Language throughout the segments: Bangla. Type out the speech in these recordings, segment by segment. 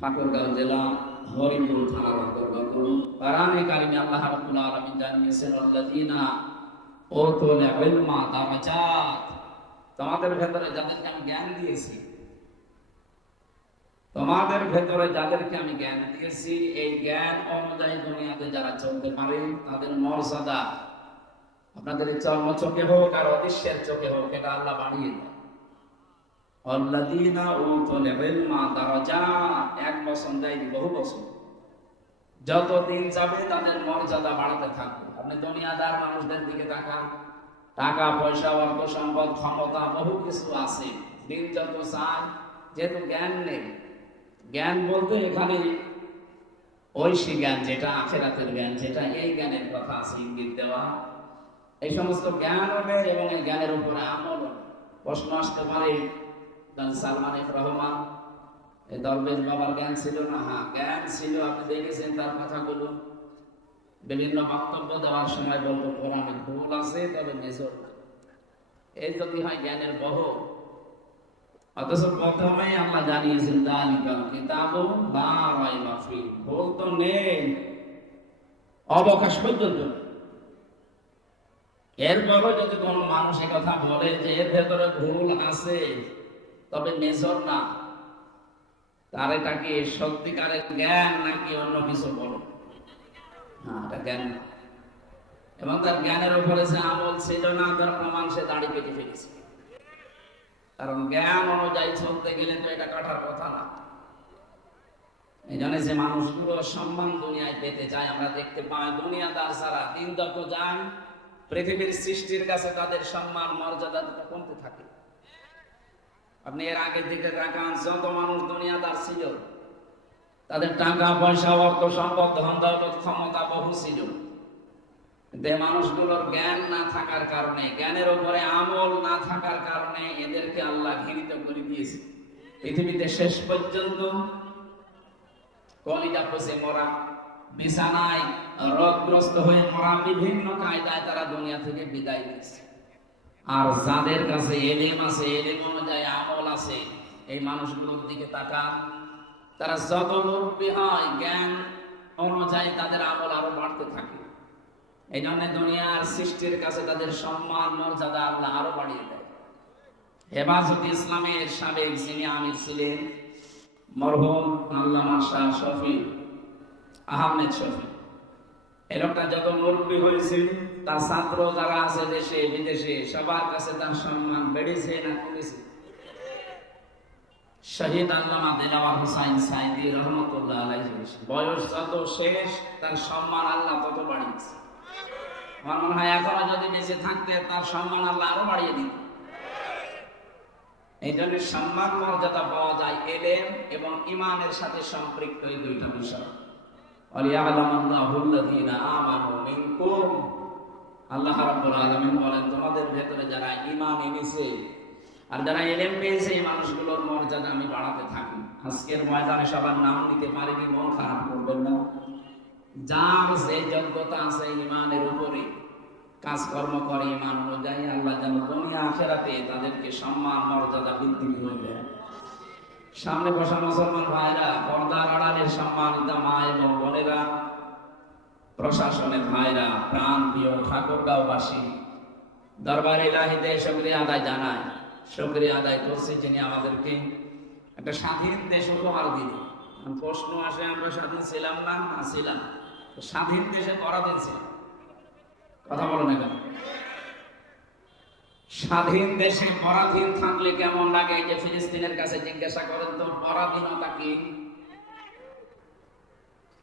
ঠাকুরগাঁও জেলা হরিপুর থানার অন্তর্গত। কোরআনে কারিমে আল্লাহ রাব্বুল আলামিন জানিয়েছেন, আল্লাযীনা উতুল ইলমা দারাজাত, তোমাদের ভেতরে যাদেরকে আমি জ্ঞান দিয়েছি, তোমাদের ভেতরে যাদেরকে আমি জ্ঞান দিয়েছি, এই জ্ঞান অনুযায়ী দুনিয়াতে যারা চলতে পারে তাদের মর্যাদা আপনাদের চর্ম চোখে হোক আর অদৃশ্যের চোখে হোক, এটা আল্লাহ বাড়িয়ে দেয়। আল্লাযীনা উতুল ইলমা দারাজাত, এক বছর দেয়নি, বহু বছর। যত দিন যাবে তাদের মর্যাদা বাড়াতে থাকবে। আপনি দুনিয়াদার মানুষদের দিকে তাকান, টাকা পয়সা অর্থ সম্পদ ক্ষমতা বহু কিছু আছে, দিন যত চায়, যেহেতু জ্ঞান নেই। জ্ঞান বলতে এখানে ঐশী জ্ঞান, যেটা আখিরাতের জ্ঞান, যেটা এই জ্ঞানের কথা আছে ইঙ্গিত দেওয়া, এই সমস্ত জ্ঞানও নেই এবং এই জ্ঞানের উপরে আমল। প্রশ্ন আসতে পারে, সালমান এফ রহমান এই দরবেশ বাবার জ্ঞান ছিল না? হ্যাঁ, জ্ঞান ছিল। আপনি দেখেছেন তার কথাগুলো, বিভিন্ন বক্তব্য দেওয়ার সময় বলবো কোরআনে ভুল আছে, তবে মেজর না। এই যদি হয় জ্ঞানের বহ, অথচ প্রথমেই আল্লাহ জানিয়েছেন যালিকাল কিতাবু লা রাইবা ফীহ, ভুল তো নেই অবকাশ পর্যন্ত। এরপরও যদি কোনো মানুষ কথা বলে যে এর ভেতরে ভুল আছে তবে মেজর না, তার এটা কি সত্যিকারের জ্ঞান নাকি অন্য কিছু বলো? হ্যাঁ, এটা জ্ঞান না। এবং তার জ্ঞানের উপরে যে আমল ছিল না, তার প্রমাণ সে দাড়ি কেটে ফেলেছে। কারণ জ্ঞান অনুযায়ী চলতে গেলে তো এটা কাটার কথা না। এই জন্য যে মানুষগুলো সম্মান দুনিয়ায় পেতে চায়, আমরা দেখতে পাই দুনিয়াদার ছাড়া দিন যত যায় পৃথিবীর সৃষ্টির কাছে তাদের সম্মান মর্যাদা কমতে থাকে। আপনি এর আগের দিকে তাকান, যত মানুষ দুনিয়াদার ছিল তাদের টাকা পয়সা অর্থ সম্পদ ধন দৌলত ক্ষমতা বহু ছিল, কিন্তু এই মানুষগুলোর জ্ঞান না থাকার কারণে, জ্ঞানের উপরে আমল না থাকার কারণে এদেরকে আল্লাহ ঘৃণিত করে দিয়েছে। পৃথিবীতে শেষ পর্যন্ত কলিজা পচে মরা, বিছানায় রোগগ্রস্ত হয়ে মরা, বিভিন্ন কায়দায় তারা দুনিয়া থেকে বিদায় নিয়েছে। আর যাদের কাছে এলেম আছে, এলেম অনুযায়ী আমল আছে, এই মানুষগুলোর দিকে তাকান, তারা যত মুরব্বী হয় জ্ঞান অনুযায়ী তাদের আমল আরো বাড়তে থাকে। এই জন্য দুনিয়ার সৃষ্টির কাছে তাদের সম্মান মর্যাদা আল্লাহ আরো বাড়িয়ে দেয়। হেফাজত ইসলামের সাবেক যিনি আমির ছিলেন মরহুম আল্লামা শাহ শফি আহমেদ শফি, এই লোকটা যত মুরব্বী হয়েছে তার ছাত্র যারা আছে দেশে বিদেশে সবার কাছে তার সম্মান বেড়েছে না কমেছে? শহীদ আল্লামা দেলাওয়ার হোসাইন সাইদি রহমতুল্লাহ আলাইহি বয়স যত শেষ তার সম্মান আল্লাহ তত বাড়িয়েছে। আমার মনে হয় এখনো যদি বেঁচে থাকতে তার সম্মান আল্লাহ আরো বাড়িয়ে দিত। এই জন্য সম্মান মর্যাদা পাওয়া যায় এলেম এবং ইমানের সাথে সম্পৃক্ত এই দুইটা বিষয়। আল্লাহ রাব্বুল আলামিন বলেন, তোমাদের ভেতরে যারা ঈমান এনেছে আর যারা ইলম পেয়েছে এই মানুষগুলোর মর্যাদা আমি বাড়াতে থাকি। আজকের ময়দানে সবার নাম নিতে পারিনি, মন খারাপ করবেন না। যার যে যোগ্যতা আছে ঈমানের উপরে কাজকর্ম করে ঈমান অনুযায়ী, আল্লাহ যেন দুনিয়া আখিরাতে তাদেরকে সম্মান মর্যাদা বৃদ্ধি করে দেয়। সামনে বসা মুসলমান ভাইরা, পর্দার আড়ালের সম্মানিত মা এবং বোনেরা, প্রশাসনের ভাইরা, প্রাণ প্রিয় ঠাকুরগাঁওবাসী, দরবার ইলাহিতে শুকরিয়া আদায় জানায়। শুকরিয়া আদায় করছি যিনি আমাদেরকে একটা স্বাধীন দেশ উপহার দিলেন। প্রশ্ন আসে, আমরা স্বাধীন ছিলাম না? না, ছিলাম। স্বাধীন দেশে পরাধীন ছিলাম। কথা বলো না কেন? স্বাধীন দেশে পরাধীন থাকলে কেমন লাগে? যে ফিলিস্তিনের কাছে জিজ্ঞাসা করেন তো, পরাধীনতা কি,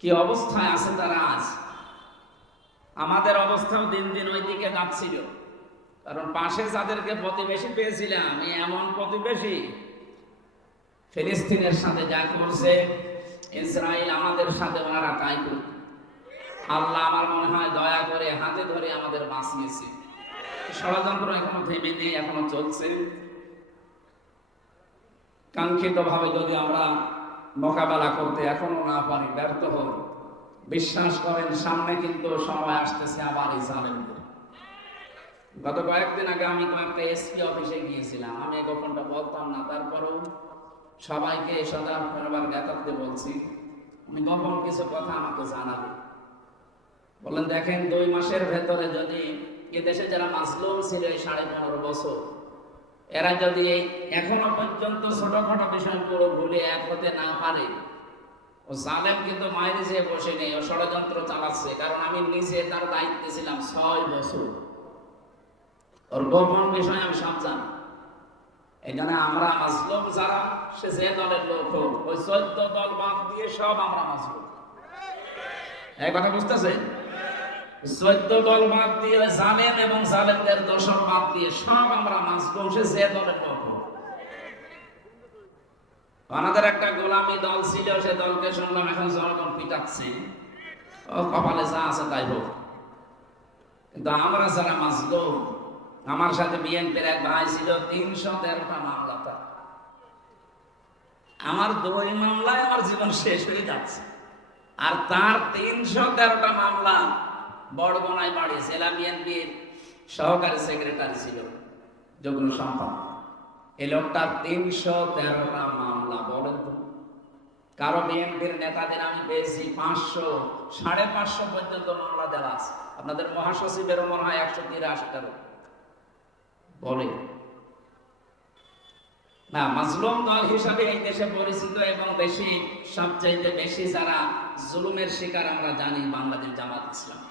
কি অবস্থায় আছে তারা আজ? আমাদের অবস্থাও দিন দিন ওই দিকে যাচ্ছিল। কারণ পাশে যাদেরকে প্রতিবেশী পেয়েছিলাম, এমন প্রতিবেশী ফিলিস্তিনের সাথে যা করছে ইসরায়েল আমাদের সাথে ওনারা তাই করবে। আল্লাহ আমার মনে হয় দয়া করে হাতে ধরে আমাদের বাঁচিয়েছে। ষড়যন্ত্র এখনো থেমে নেই, এখনো চলছে। কাঙ্ক্ষিত ভাবে যদি আমরা মোকাবেলা করতে এখনো না পারি, ব্যর্থ হব, বিশ্বাস করেন সামনে কিন্তু সময় আসতেছে আবার এই জালেমদের। গত কয়েকদিন আগে আমি কয়েকটা এসপি অফিসে গিয়েছিলাম। আমি গোপনটা বলতাম না, তারপরেও সবাইকে সদা পরিবার জ্ঞাতার্থে বলছি, আমি গোপন কিছু কথা আমাকে জানাবো। বলেন দেখেন, 2 মাসের ভেতরে যদি এদেশে যারা মাজলুম ছিল এই 15.5 বছর, এরা যদি এখনো পর্যন্ত ছোটখাটো বিষয়গুলো ভুলে এক হতে না পারে, ও জালেম কিন্তু মায়ের যে বসে নেই, ও ষড়যন্ত্র চালাচ্ছে। কারণ আমি নিজে তার দায়িত্বে ছিলাম 6 বছর, ওর গোপন বিষয় আমি সব জানি। এই জন্য আমরা মাজলুম যারা, সে যে দলের লোক হোক, ওই 14 দল বাদ দিয়ে সব আমরা মাজলুম। এই কথা বুঝতেছে? 14 দল বাদ দিয়ে, জালেম এবং জালেমদের দোসর বাদ দিয়ে সব আমরা মাজলুম, সে যে দলের লোক হোক। আমাদের একটা গোলামি দল ছিল, সে দলকে শুনলাম এখন জনগণ পিটাচ্ছে, ও কপালে যা আছে তাই হোক। কিন্তু আমরা যারা মাজলুম, আমার সাথে বিএনপির এক ভাই ছিল, 313টা মামলা তার। আমার 2 মামলায় আমার জীবন শেষ হয়ে যাচ্ছে, আর তার 313টা মামলা বড়গোনায় বাড়ি। জেলা বিএনপির সহকারী সেক্রেটারি ছিল, যুগ্ম সম্পাদক। এই লোকটার 313টা মামলা। বলেন তো, কারো বিএনপির নেতাদের আমি পেয়েছি 500, 550 পর্যন্ত মামলা দেওয়া আছে। আপনাদের মহাসচিবেরও মনে হয় 183টারও। বলে না, মাজলুম দল হিসাবে এই দেশে পরিচিত এবং দেশে সবচাইতে বেশি যারা জুলুমের শিকার আমরা জানি বাংলাদেশ জামাত ইসলাম।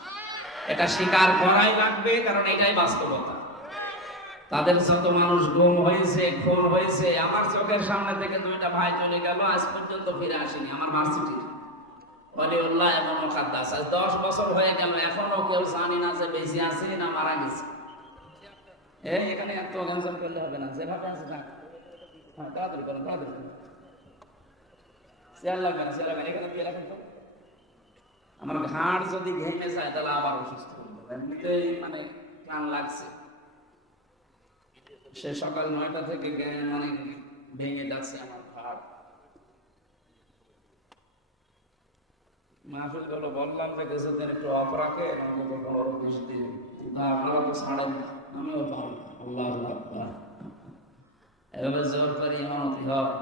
এটা স্বীকার করাই লাগবে, কারণ এটাই বাস্তবতা। তাদের যত মানুষ গুম হয়েছে, খুন হয়েছে, আমার চোখের সামনে থেকে 2টা ভাই চলে গেল, আজ পর্যন্ত ফিরে আসেনি। আমার ভার্সিটির ওলিউল্লাহ এবং মুকাদ্দাস, আজ 10 বছর হয়ে গেল, এখনো কেউ জানি না যে বেঁচে আছে না মারা গেছে। এখানে এত টেনশন করলে হবে না, যেভাবে আছে থাক। হ্যাঁ, তাড়াতাড়ি করেন, তাড়াতাড়ি করেন। চেয়ার লাগবে না, চেয়ার লাগবে না, এখানে দিয়ে রাখেন তো। আমার ঘাড় যদি ঘেমে যায় তাহলে আবার অসুস্থ হয়ে যাবে। এমনিতেই মানে ক্লান্ত লাগছে। সে সকাল 9টা থেকে মানে ভেঙে যাচ্ছে আমার ঘাড়। মাহফিল গুলো বললাম যে কিছুদিন একটু অফ রাখে, আমাকে 15-20 দিন আপনারা তো ছাড়েন, আমিও পারবো। আল্লাহ আকবার। এভাবে জোর করে ইমামতি হয়।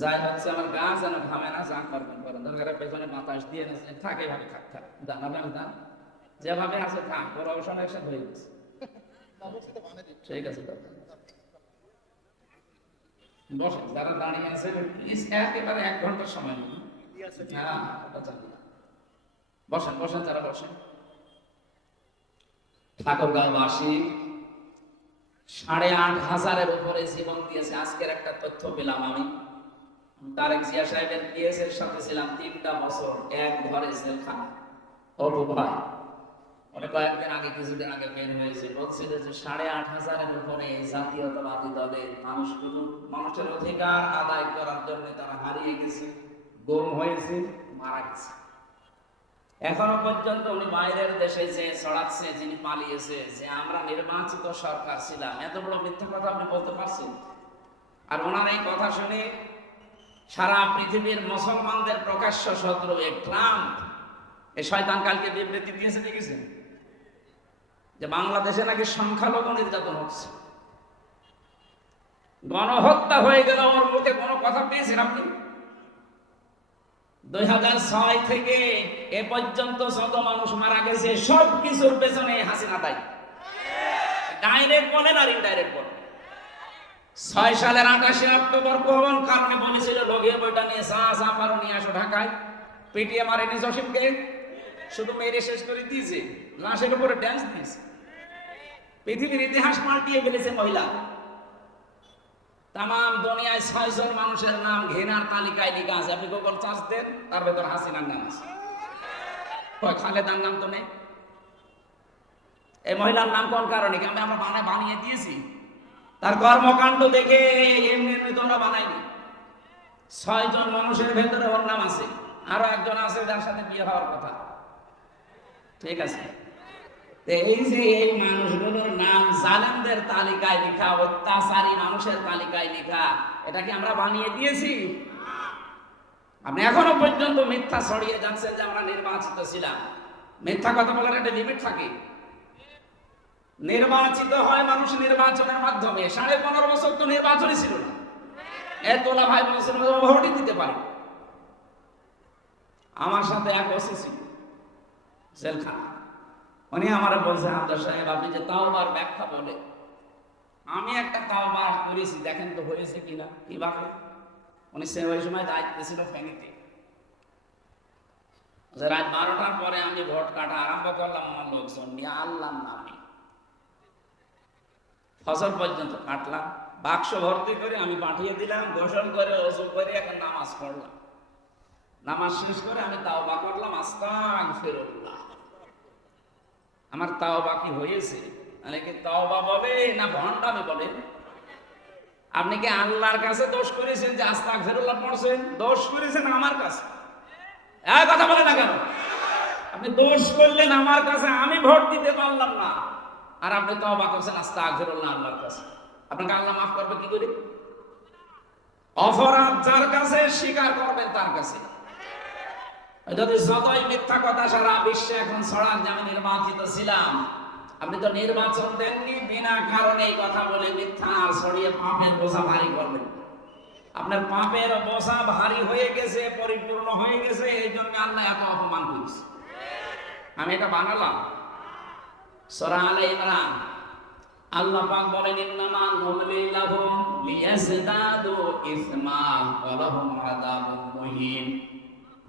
যাই হচ্ছে, আমার গা যেন ঘামে না, যান পারবেন করেন, দরকার পেছনে বাতাস দিয়ে থাকে, এভাবে থাক থাক, জানাবে আমি দান যেভাবে আছে থাক, ওর অবসান একসাথে হয়ে গেছে। ঠিক আছে, বসেন। যারা দাঁড়িয়ে আছে একেবারে 1 ঘন্টার সময় নেই। বসেন বসেন, যারা বসেন। ঠাকুরগাঁওবাসী 8,500-এর উপরে জীবন দিয়েছে। আজকের একটা তথ্য পেলাম আমি, তারেক জিয়া সাহেবের পিএসের সাথে ছিলাম 3টা বছর এক ঘরে জেলখানা। অপু ভাই অনেক কয়েকদিন আগে, কিছুদিন আগে বের হয়েছে, বলছিল যে 8,500-এর উপরে জাতীয়তাবাদী দলের মানুষগুলো মানুষের অধিকার আদায় করার জন্য তারা হারিয়ে গেছে, গুম হয়েছে, মারা গেছে। এখনো পর্যন্ত উনি বাইরের দেশে যে ছড়াচ্ছে, যিনি পালিয়েছে, যে আমরা নির্বাচিত সরকার ছিলাম, এত বড় মিথ্যা কথা আপনি বলতে পারছেন? আর ওনার এই কথা শুনে সারা পৃথিবীর মুসলমানদের প্রকাশ্য শত্রু ট্রাম্প, এই শয়তান কালকে বিবৃতি দিয়েছে, দেখেছেন যে বাংলাদেশে নাকি সংখ্যালঘু নির্যাতন হচ্ছে, গণহত্যা হয়ে গেল। ওর মুখে কোনো কথা পেয়েছেন আপনি? 2006 থেকে এ পর্যন্ত যত মানুষ মারা গেছে সব কিছুর পেছনে হাসিনা দায়ী। ডাইরেক্ট বলেন আর ইনডাইরেক্ট বলেন। 6 সালের 28শে অক্টোবর কোন কারণে বলেছিল লগিয়ে বইটা নিয়ে যা পারো নিয়ে আসো ঢাকায়? পিটিএ মারেনি জসিমকে, শুধু মেরে শেষ করে দিয়েছে, লাশের উপরে ড্যান্স দিয়েছে। পৃথিবীর ইতিহাস পাল্টিয়ে ফেলেছে মহিলা। তাম দুনিয়ায় 6 জন মানুষের নাম ঘৃণার তালিকায় লেখা আছে। আপনি গুগল সার্চ দেন, তার ভেতর হাসিনার নাম আছে। খালেদার নাম তো নেই। এই মহিলার নাম কোন কারণে? আমরা বানিয়ে দিয়েছি। তার কর্মকাণ্ড দেখে এমনি তোমরা বানাইনি। 6 জন মানুষের ভেতরে ওর নাম আছে, আরো একজন আছে যার সাথে বিয়ে হওয়ার কথা। ঠিক আছে, এই যে এই মানুষগুলোর নাম জালেমদের তালিকায় লেখা, অত্যাচারী মানুষের তালিকায় লেখা, এটা কি আমরা বানিয়ে দিয়েছি? আপনি এখনো পর্যন্ত মিথ্যা ছড়িয়ে যাচ্ছেন যে আমরা নির্বাচিত ছিলাম। মিথ্যা কথা বলার একটা লিমিট থাকে। নির্বাচিত হয় মানুষ নির্বাচনের মাধ্যমে। 15.5 বছর তো নির্বাচনই ছিল না, এতলা ভাই বলছেন ভোটই দিতে পারে। আমার সাথে এক ওসি ছিল জেলখানা, উনি আমার বলছে, আব্দুল সাহেব আপনি যে তাওবার ব্যাখ্যা বলে, আমি একটা তাওবা করেছি, দেখেন তো হয়েছে কিনা কিভাবে। উনি ওই সময় দায়িত্ব ছিল ফেনীতে। রাত 12টার পরে আমি ভোট কাটা আরম্ভ করলাম আমার লোকজন নিয়ে, আল্লাহর নামে ফজর পর্যন্ত কাটলাম। বাক্স ভর্তি করে আমি পাঠিয়ে দিলাম, গোসল করে ওযু করে এখন নামাজ পড়লাম। নামাজ শেষ করে আমি তাওবা করলাম, আস্তাগফিরুল্লাহ। আমার তাওবা কি হয়েছে? মানে কি তাওবা বলে না ভণ্ডামি বলে? আপনি কি আল্লাহর কাছে দোষ করেছেন যে আস্তাগফিরুল্লাহ পড়ছেন? দোষ করেছেন আমার কাছে। এই কথা বলে না কেন? আপনি দোষ করলেন আমার কাছে, আমি ভোট দিতে পারলাম না, আর আপনি তওবা করছেন আস্তাগফিরুল্লাহ আল্লাহর কাছে। আপনাকে আল্লাহ মাফ করবে কি করে? অপরাধ যার কাছে স্বীকার করবেন তার কাছে। যদি যতই মিথ্যা কথা সারা বিশ্বে এখন ছড়ান যে আমি নির্বাচিত ছিলাম, আপনি তো নির্বাচন দেননি, বিনা কারণে এই কথা বলে মিথ্যা আর ছড়িয়ে পাপের বোঝা ভারী করবেন। আপনার পাপের বোঝা ভারী হয়ে গেছে, পরিপূর্ণ হয়ে গেছে, এই জন্য আল্লাহ এত অপমান করেছে। আমি এটা বানালাম। সূরা আলে ইমরান আল্লাহ পাক বলেন, ইন্নামা নুমলি লাহুম লিয়াজদাদু ইসমা ওয়া লাহুম আযাবুন মুহিন।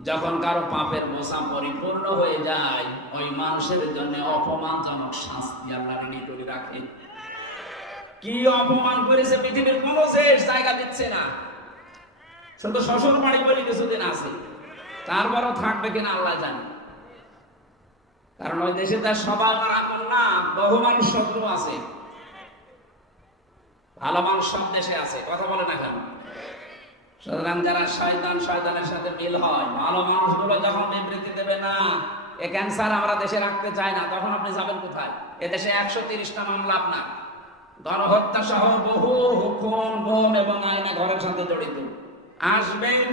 যখন কারো পাপের বোঝা পরিপূর্ণ হয়ে যায়, ওই মানুষের জন্য অপমানজনক শাস্তি আল্লাহ রেডি করে রাখেন। কি অপমান করেছে পৃথিবীর কোন শেষ জায়গা দিচ্ছে না। শুধু শ্বশুর বাড়ি বলে কিছুদিন আছে, তারপরও থাকবে কিনা আল্লাহ জানে। কারণ ওই দেশে তার স্বভাব রাখুন না, বহু মানুষ শত্রু আছে, ভালো মানুষ সব দেশে আছে, কথা বলে না কেন? সুতরাং যারা শয়তানের সাথে মিল হয়, ভালো মানুষগুলো যখন বিবৃতি দেবে না এ ক্যান্সার আমরা দেশে রাখতে চাই না, তখন আপনি যাবেন কোথায়? এদেশে 130টা মামলা আপনার, গণহত্যা সহ বহু খুন, গুম এবং আইনে ঘরের সাথে জড়িত। আসবেন,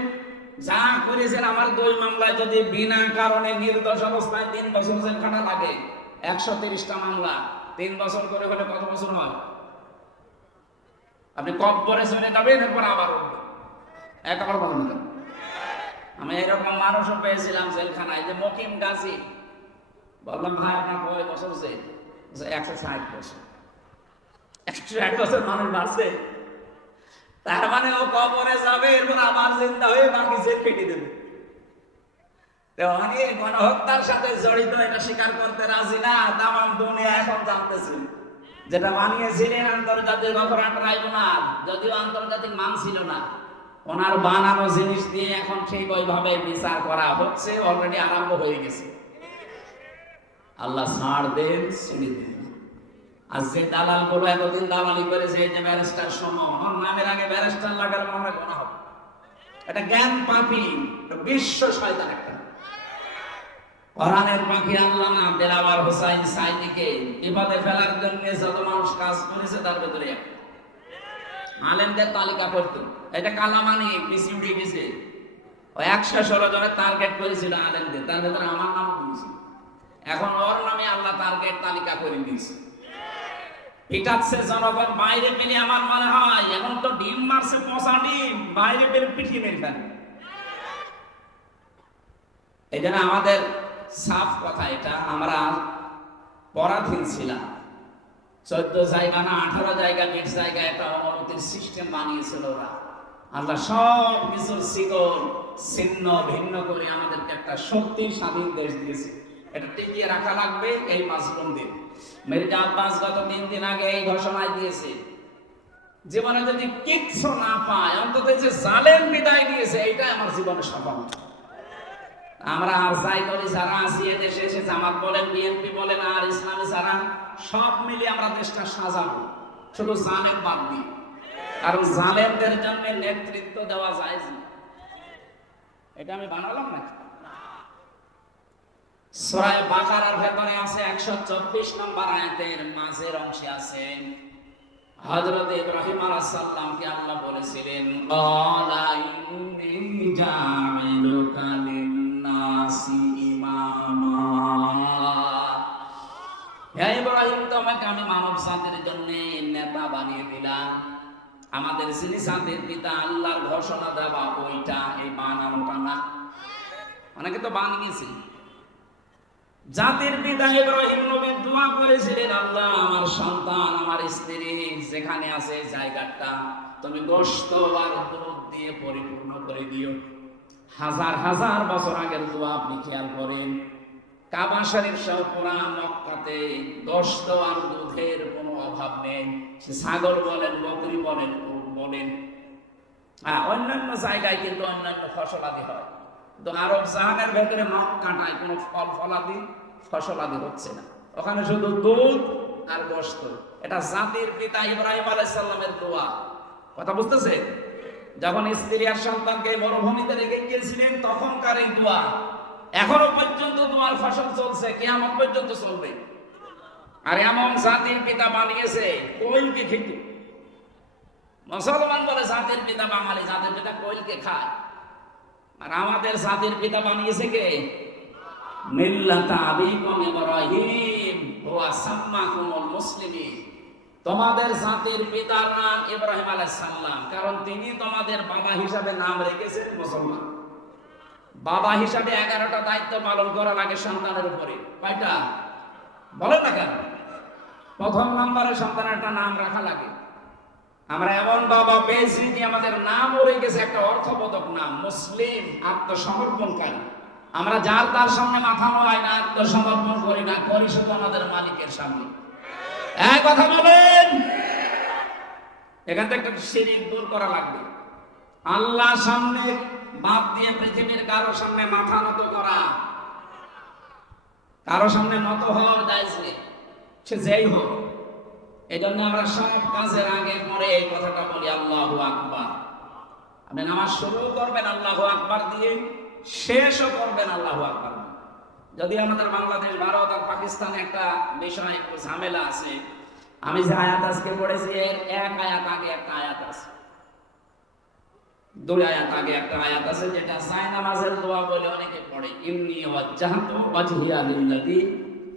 যা করেছেন আমার 2 মামলায় যদি বিনা কারণে নির্দোষ অবস্থায় 3 বছর জেল খাটা লাগে, 130টা মামলা 3 বছর করে হলে কত বছর হয়? আপনি কব্বরে চলে যাবেন, এরপর আবার উঠবেন। একেবারে বলেন না। আমি এরকম মানুষও পেয়েছিলাম জেলখানায়, যে মকিম গাজী। বললাম, ভাই আপনার কয় বছর জেল? 160 বছর। 160 বছর মানুষ বাঁচছে, তার মানে ও কবরে যাবে, এরপর আবার চিন্তা হয়ে বাকি জেল কেটে দেবে। অনেক গণহত্যার সাথে জড়িত, এটা স্বীকার করতে রাজি না। তামাম দুনিয়া এখন জানতেছে যেটা বানিয়েছিলেন আন্তর্জাতিক অপরাধ ট্রাইব্যুনাল, যদিও আন্তর্জাতিক মান ছিল না, ওনার বানানো জিনিস দিয়ে এখন ঠিক ওইভাবে বিচার করা হচ্ছে, অলরেডি আরম্ভ হয়ে গেছে। আল্লাহ ছাড় দেন, ছেড়ে দেন। আর যে দালাল গুলো এতদিন দালালি করেছে, এই যে ব্যারিস্টার সমন, ওর নামের আগে ব্যারিস্টার লাগার মনে গোনা হবে। এটা জ্ঞান পাপী, বিশ্ব শয়তান একটা। কোরআনের পাখি আল্লাহ না দেলাওয়ার হোসাইন সাইদিকে বিপদে ফেলার জন্য যত মানুষ কাজ করেছে তার ভেতরে একটা। আলেমদের তালিকা করতো, এটা কালামানি পিছিয়ে উঠে গেছে। ও 116 জনের টার্গেট করেছিল আলেমদের, তার ভেতরে আমার নাম দিয়েছে। এখন ওর নামে আল্লাহ টার্গেট তালিকা করে দিয়েছে। পিটাচ্ছে জনগণ বাইরে পেলে, আমার মনে হয় এখন তো ডিম মারছে, পচা ডিম বাইরে পেলে পিটিয়ে মেরে ফেলে। এই জন্য আমাদের সাফ কথা, এটা আমরা পরাধীন ছিলাম। 14 জায়গা না 18 জায়গা, 20 জায়গা একটা অনুমতির সিস্টেম বানিয়েছিল ওরা। আল্লাহ সব কিছুর শিকল ছিন্ন ভিন্ন করে আমাদেরকে একটা শক্তি স্বাধীন দেশ দিয়েছে। এটা টিকিয়ে রাখা লাগবে এই মাজলুমদের। মির্জা আব্বাস গত 3 দিন আগে এই ঘোষণায় দিয়েছে, জীবনে যদি কিচ্ছু না পায়, অন্তত যে জালেম বিদায় দিয়েছে, এইটাই আমার জীবনের সফলতা। আমরা আর যাই করি, যারা আছি এদেশে, এসে জামাত বলেন, বিএনপি বলেন আর ইসলামী যারা, সব মিলে আমরা দেশটা সাজাবো, শুধু জালেম বাদ দিই। কারণ জালেমদের জন্য নেতৃত্ব দেওয়া যায় না, এটা আমি বানালাম না। সূরা বাকারার ভেতরে আছে 124 নম্বর আয়াতের মাঝের অংশে আছে, হযরত ইব্রাহিম আলাইহিস সালামকে আল্লাহ বলেছিলেন, ক্বালা ইন্নী জাইলুকা লিন-নাসি ইমামা। হে ইব্রাহিম, তোমাকে আমি জাতির জন্য নেতা বানিয়ে দিলাম। আমাদের যিনি জাতির পিতা আল্লাহর ঘোষণা দেওয়া ওইটা, এই বানানোটা না। অনেকে তো বানিয়েছে। জাতির পিতা ইব্রাহিম নবী দোয়া করেছিলেন, আল্লাহ আমার সন্তান আমার স্ত্রী যেখানে আছে জায়গাটা তুমি গোশত আর দুধ দিয়ে পরিপূর্ণ করে দিও। হাজার হাজার বছর আগের দোয়া আপনি খেয়াল করেন। কাবা শরীফ সহ পুরা মক্কাতে গোশত আর দুধের কোনো অভাব নেই। সে ছাগল বলেন, বকরি বলেন, উট বলেন। অন্যান্য জায়গায় কিন্তু অন্যান্য ফসলাদি হয়, কিন্তু আরব জাহানের ভেতরে মক্কাটায় কোনো ফল ফলাদি ফসলাদি হচ্ছে না। ওখানে শুধু দুধ আর গোশত। এটা জাতির পিতা ইব্রাহিম আলাইহিস সালামের দোয়া। কথা বুঝতেছে? যখন স্ত্রী আর সন্তানকে মরুভূমিতে রেখে গিয়েছিলেন তখনকার এই দোয়া এখনো পর্যন্ত দোয়ার ফসল চলছে, কিয়ামত পর্যন্ত চলবে। আর এমন জাতির পিতা বানিয়েছে কোয়েলকে খেত। মুসলমান বলে জাতির পিতা বাঙালি, জাতির পিতা কোয়েলকে খায়। আর আমাদের জাতির পিতা বানিয়েছে কে? মিল্লাতা আবিকুম ইব্রাহিম ওয়া সাম্মাকুমুল মুসলিমিন। তোমাদের জাতির পিতার নাম ইব্রাহিম আলাইহিস সালাম, কারণ তিনি তোমাদের বাবা হিসাবে নাম রেখেছেন মুসলমান। বাবা হিসাবে 11টা দায়িত্ব পালন করা লাগে সন্তানের উপরে। কয়টা বলেন না কেন? প্রথম নম্বরে সন্তানের একটা নাম রাখা লাগে। আমরা এমন বাবা পেয়েছি যে আমাদের নামও রেখেছে একটা অর্থবোধক নাম, মুসলিম, আত্মসমর্পণকারী। আমরা যার তার সামনে মাথা নোয়াই না, আত্মসমর্পণ করি না, করি শুধু আমাদের মালিকের সামনে। এক কথা বলেন, এখান থেকে একটা শিরক দূর করা লাগবে। আল্লাহ সামনে বাদ দিয়ে পৃথিবীর কারো সামনে মাথা নত করা, কারো সামনে নত হওয়ার জায়েজ নেই, সে যেই হোক। এই জন্য আমরা সব কাজের আগে পরে এই কথাটা বলি, আল্লাহু আকবার। আপনি নামাজ শুরু করবেন আল্লাহু আকবার দিয়ে, শেষও করবেন আল্লাহু আকবার। যদি আমাদের বাংলাদেশ, ভারত আর পাকিস্তানে একটা বিষয় একটু ঝামেলা আছে। আমি যে আয়াত আজকে পড়েছি এর এক আয়াত আগে একটা আয়াত আছে, 2 আয়াত আগে একটা আয়াত আছে, যেটা জায়নামাজের দোয়া বলে অনেকে পড়ে। ইন্নী ওয়াজ্জাহতু ওয়াজহিয়া লিল্লাযী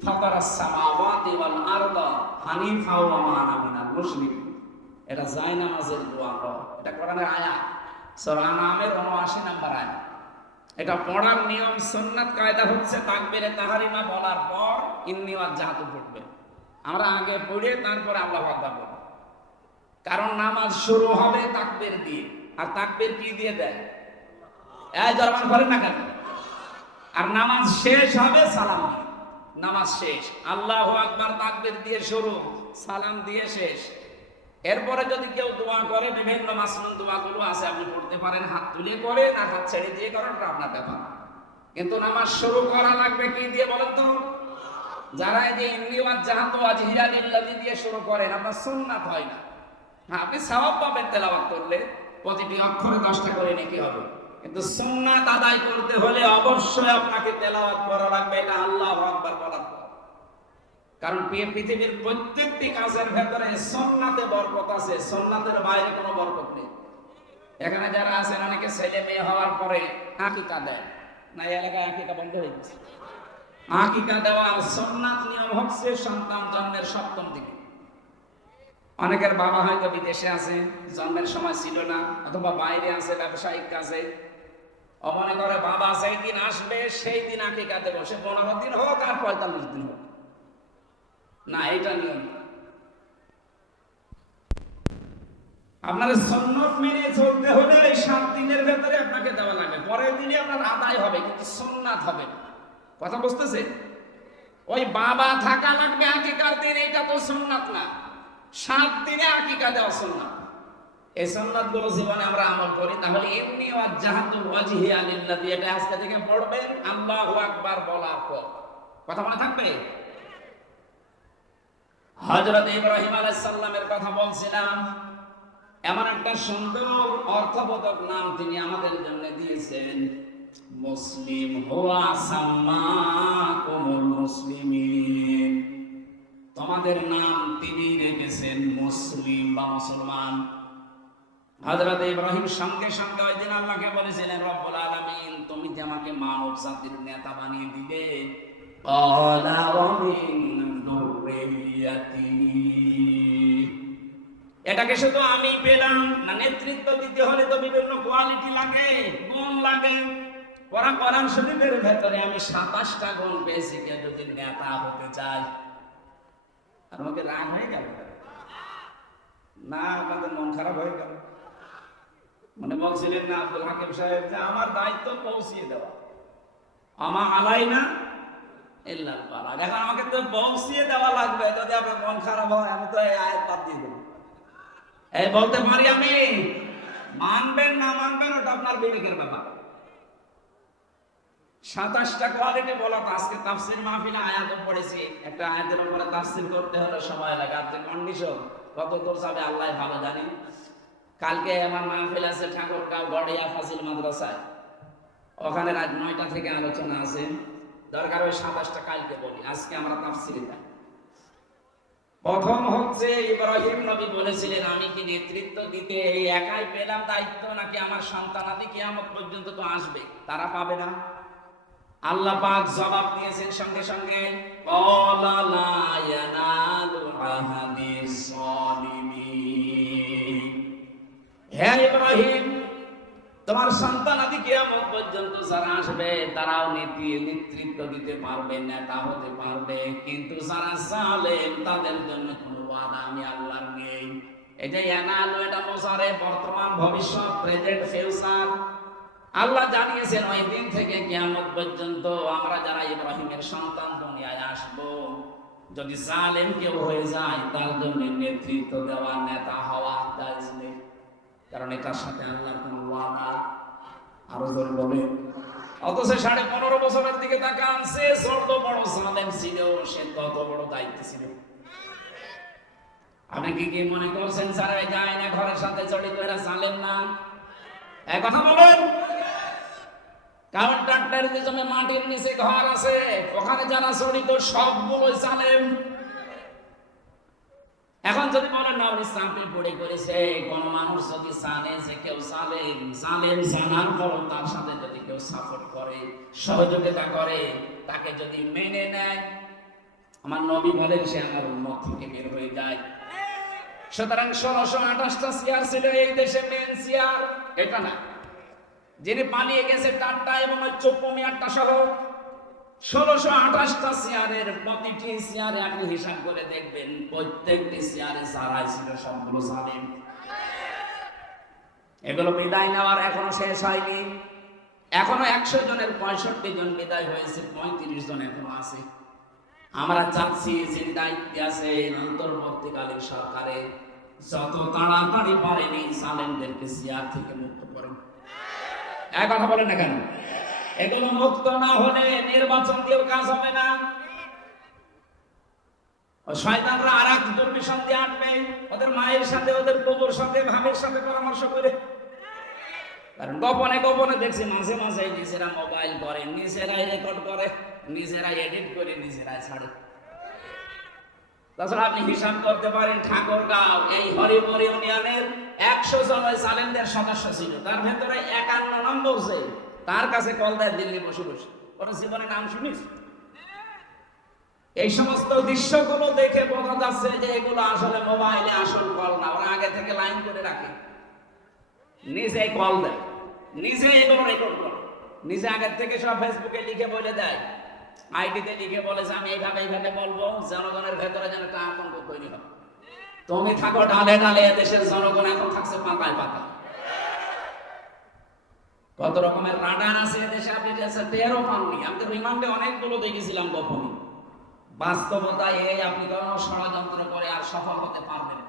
ফাতারাস সামাওয়াতি ওয়াল আরদা হানিফা ওয়া মা আনা মিনাল মুশরিকিন। এটা জায়নামাজের দোয়া। এটা কোরআনের আয়াত, সূরা আনামের 79 নম্বর আয়াত। এটা পড়ার নিয়ম, সুন্নাত কায়দা হচ্ছে তাকবীরে তাহরিমা বলার পর ইন্নী ওয়াজ্জাহতু পড়বে। আমরা আগে পড়ে তারপরে আল্লাহু আকবার বলব, কারণ নামাজ শুরু হবে তাকবীর দিয়ে। আর তাকবীর কি দিয়ে দেয়? এই জবান করেন না কেন? আর নামাজ শেষ হবে সালাম দিয়ে। নামাজ শেষ আল্লাহু আকবার তাকবীর দিয়ে শুরু, সালাম দিয়ে শেষ। এরপরে যদি কেউ দোয়া করে, বিভিন্ন মাসনুন দোয়াগুলো আছে, আপনি পড়তে পারেন, হাত তুলে করে না হাত ছেড়ে দিয়ে করেন, আপনার ব্যাপার। কিন্তু নামাজ শুরু করা লাগবে কি দিয়ে বলেন তো? যারা এই যে ইন্নী ওয়াজ্জাহতু ওয়াজহিয়া লিল্লাযী দিয়ে শুরু করেন, আপনার সুন্নাত হয় না। হ্যাঁ, আপনি সওয়াব পাবেন তেলাওয়াত করলে, প্রতিটি অক্ষরে 10টা করে নেকি হবে। কিন্তু সুন্নাত আদায় করতে হলে অবশ্যই আপনাকে তেলাওয়াত করা লাগবে, এটা আল্লাহু আকবার বলার পর। কারণ পৃথিবীর প্রত্যেকটি কাজের ভেতরে সুন্নাতে বরকত আছে, সুন্নাতের বাইরে কোনো বরকত নেই। এখানে যারা আছেন অনেকে ছেলে মেয়ে হওয়ার পরে আকিকা দেয় না, এই এলাকায় আকিকা বন্ধ হয়ে গেছে। আকিকা দেওয়ার সুন্নাত নিয়ম হচ্ছে সন্তান জন্মের 7ম দিকে। অনেকের বাবা হয়তো বিদেশে আছে, জন্মের সময় ছিল না, অথবা বাইরে আছে ব্যবসায়িক কাজে। মনে করে বাবা যেই দিন আসবে সেই দিন আকিকা দেব, সে 15 দিন হোক আর 45 দিন হোক না, এটা নিয়ম। আপনার সুন্নাত মেনে চলতে হলে এই 7 দিনের ভেতরে আপনাকে দেওয়া লাগবে। পরের দিনে আপনার আদায় হবে, কিন্তু সুন্নাত হবে। কথা বুঝতেছে? ওই বাবা থাকা লাগবে আকিকার দিন, এটা তো সুন্নাত না। 7 দিনে আকিকা দেওয়া সুন্নাত। এই সুন্নাত গুলো জীবনে আমরা আমল করি, তাহলে ইন্নী ওয়াজ্জাহতু ওয়াজহিয়া লিল্লাযী, এটা আজকে থেকে পড়বেন আল্লাহু আকবার বলার পর। কথা মনে থাকবে? হযরত ইব্রাহিম আলাইহিস সালামের কথা বলছিলাম। এমন একটা সুন্দর অর্থবোধক নাম তিনি আমাদের জন্য দিয়েছেন, মুসলিম হুয়া সাম্মাকুমুল মুসলিমিন। তোমাদের নাম তিনি রেখেছেন মুসলিম বা মুসলমান। হযরত ইব্রাহিম সঙ্গে সঙ্গে ওই দিন আল্লাহকে বলেছিলেন, রব্বুল আলামিন তুমি যে আমাকে মানব জাতির নেতা বানিয়ে দিলে, ক্বালা ওয়া মিন যুররিয়াতি। এটাকে শুধু আমি পেলাম না, নেতৃত্ব দিতে হলে তো বিভিন্ন কোয়ালিটি লাগে, গুণ লাগে। কোরআন শরীফের ভেতরে আমি 27টা গুণ পেয়েছি। কেউ যদি নেতা হতে চায়, আর আমাকে রাগ হয়ে গেল না, আপনাদের মন খারাপ হয়ে গেল। মানে বলছিলেন না আব্দুল হাকিম সাহেব যে আমার দায়িত্ব পৌঁছিয়ে দেওয়া, আমা আলাইনা ইল্লাল বালাগ। এখন আমাকে তো পৌঁছিয়ে দেওয়া লাগবে। যদি আপনার মন খারাপ হয়, আমি তো এই আয়াত বাদ দিয়ে দেবো। এই বলতে পারি আমি, মানবেন না মানবেন ওটা আপনার বিবেকের ব্যাপার। 27টা কোয়ালিটি বলা। আজকে তাফসীর মাহফিলে আয়াত পড়েছি, একটা আয়াতের উপরে তাফসীর করতে হলে সময় লাগে। আর যে কন্ডিশন কত দূর যাবে আল্লাহ ভালো জানি। কালকে আমার মাহফিল আছে ঠাকুরগাঁও গড়িয়া ফাজিল মাদ্রাসায়, ওখানে রাত 9টা থেকে আলোচনা আছে। দরকার ওই 27টা কালকে বলি, আজকে আমরা তাফসীরে যাই। প্রথম হচ্ছে ইব্রাহিম নবী বলেছিলেন, আমি কি নেতৃত্ব দিতে এই একাই পেলাম দায়িত্ব, নাকি আমার সন্তানাদি কিয়ামত পর্যন্ত তো আসবে, তারা পাবে না? আল্লাহ পাক জবাব দিয়েছেন সঙ্গে সঙ্গে, ক্বালা লা ইয়ানালু আহাদিস সালিমিন। হে ইব্রাহিম, তোমার সন্তানাদি কিয়ামত পর্যন্ত যারা আসবে তারাও নেতৃত্ব দিতে পারবে, নেতা হতে পারবে, কিন্তু যারা জালেম তাদের জন্য কোনো ওয়াদা আমি আল্লাহর নেই। এই যে ইয়ানালু, এটা বোঝারে বর্তমান, ভবিষ্যৎ, প্রেজেন্ট, ফিউচার। আল্লাহ জানিয়েছেন ওই দিন থেকে কিয়ামত পর্যন্ত আমরা যারা ইব্রাহিমের সন্তান দুনিয়ায় আসব, যদি জালেম কেউ হয়ে যায় তার জন্য নেতৃত্ব দেওয়া, নেতা হওয়া জায়েজ নেই। কারণ এটার সাথে আল্লাহর কোনো ওয়াদা। আরো জোরে বলেন। অথচ 15.5 বছরের দিকে তাকান, সে যত বড় জালেম ছিল সে তত বড় দায়িত্ব ছিল। আপনি কি মনে করছেন স্যার যায় না ঘরের সাথে জড়িত এরা জালেম না? এক কথা বলেন। কাউন্টারটার পিছনে মাটির নিচে ঘর আছে, ওখানে যারা জড়িত সবগুলো জালেম। এখন যদি বলেন না উনি চাকরি পড়ে করেছে, কোন মানুষ যদি জানে যে কেউ জালেম জানার পর তার সাথে যদি কেউ সাপোর্ট করে, সহযোগিতা করে, তাকে যদি মেনে নেয়, আমার নবী বলেন সে আমার উম্মত থেকে বের হয়ে যায়। সুতরাং 1628টা চেয়ার ছিল এই দেশে, মেন চেয়ার এটা না। যিনি পালিয়ে গেছে টাট্টা এবং চৌপমিয়ারটা সহ 1628টা চেয়ারের প্রতিটি চেয়ারে আপনি হিসাব করে দেখবেন, প্রত্যেকটি চেয়ারে যারাই ছিল সবগুলো জালেম। এগুলো বিদায় নেওয়ার এখনো শেষ হয়নি। এখনো 100 জনের 65 জন বিদায় হয়েছে, 35 জন এখনো আছে। আমরা চাচ্ছি যে দায়িত্বে আছে অন্তর্বর্তীকালীন সরকারে যত তাড়াতাড়ি পারেন এই জালেমদেরকে চেয়ার থেকে মুক্ত করেন। এক কথা বলেন না কেন? এগুলো মুক্ত না হলে নির্বাচন দিয়েও কাজ হবে না। শয়তানরা আর এক দুর্বিসন দিয়ে আনবে, ওদের মায়ের সাথে, ওদের বউর সাথে, ভাবের সাথে পরামর্শ করে। কারণ গোপনে গোপনে দেখছি মাঝে মাঝে নিজেরা মোবাইল করে, নিজেরাই রেকর্ড করে, নিজেরাই এডিট করে, নিজেরাই ছাড়ে। তাছাড়া আপনি হিসাব করতে পারেন, ঠাকুরগাঁও এই হরিপুর ইউনিয়নের 100 জন ওই জালেমদের সদস্য ছিল, তার ভেতরে 51 নম্বর যে তার কাছে কল দেয় দিল্লি বসে বসে। কোন জীবনে নাম শুনিস? এই সমস্ত দৃশ্যগুলো দেখে বোঝা যাচ্ছে যে এগুলো আসলে মোবাইলে আসল কল না, ওরা আগে থেকে লাইন করে রাখে, নিজেই কল দেয়, নিজে এগুলো রেকর্ড করে, নিজে আগের থেকে সব ফেসবুকে লিখে বলে দেয়, আইডিতে লিখে বলে যে আমি এইভাবে এইভাবে বলবো, জনগণের ভেতরে যেন একটা আতঙ্ক তৈরি হয়। তুমি থাকো ডালে ডালে, দেশের জনগণ এখন থাকছে পাতায় পাতায়। কত রকমের রাডার আছে দেশে, আপনি টেরও পাননি। আমি তো রিমান্ডে অনেকগুলো দেখেছিলাম গোপনে। বাস্তবতায় এই আপনি কোনো ষড়যন্ত্র করে আর সফল হতে পারবেন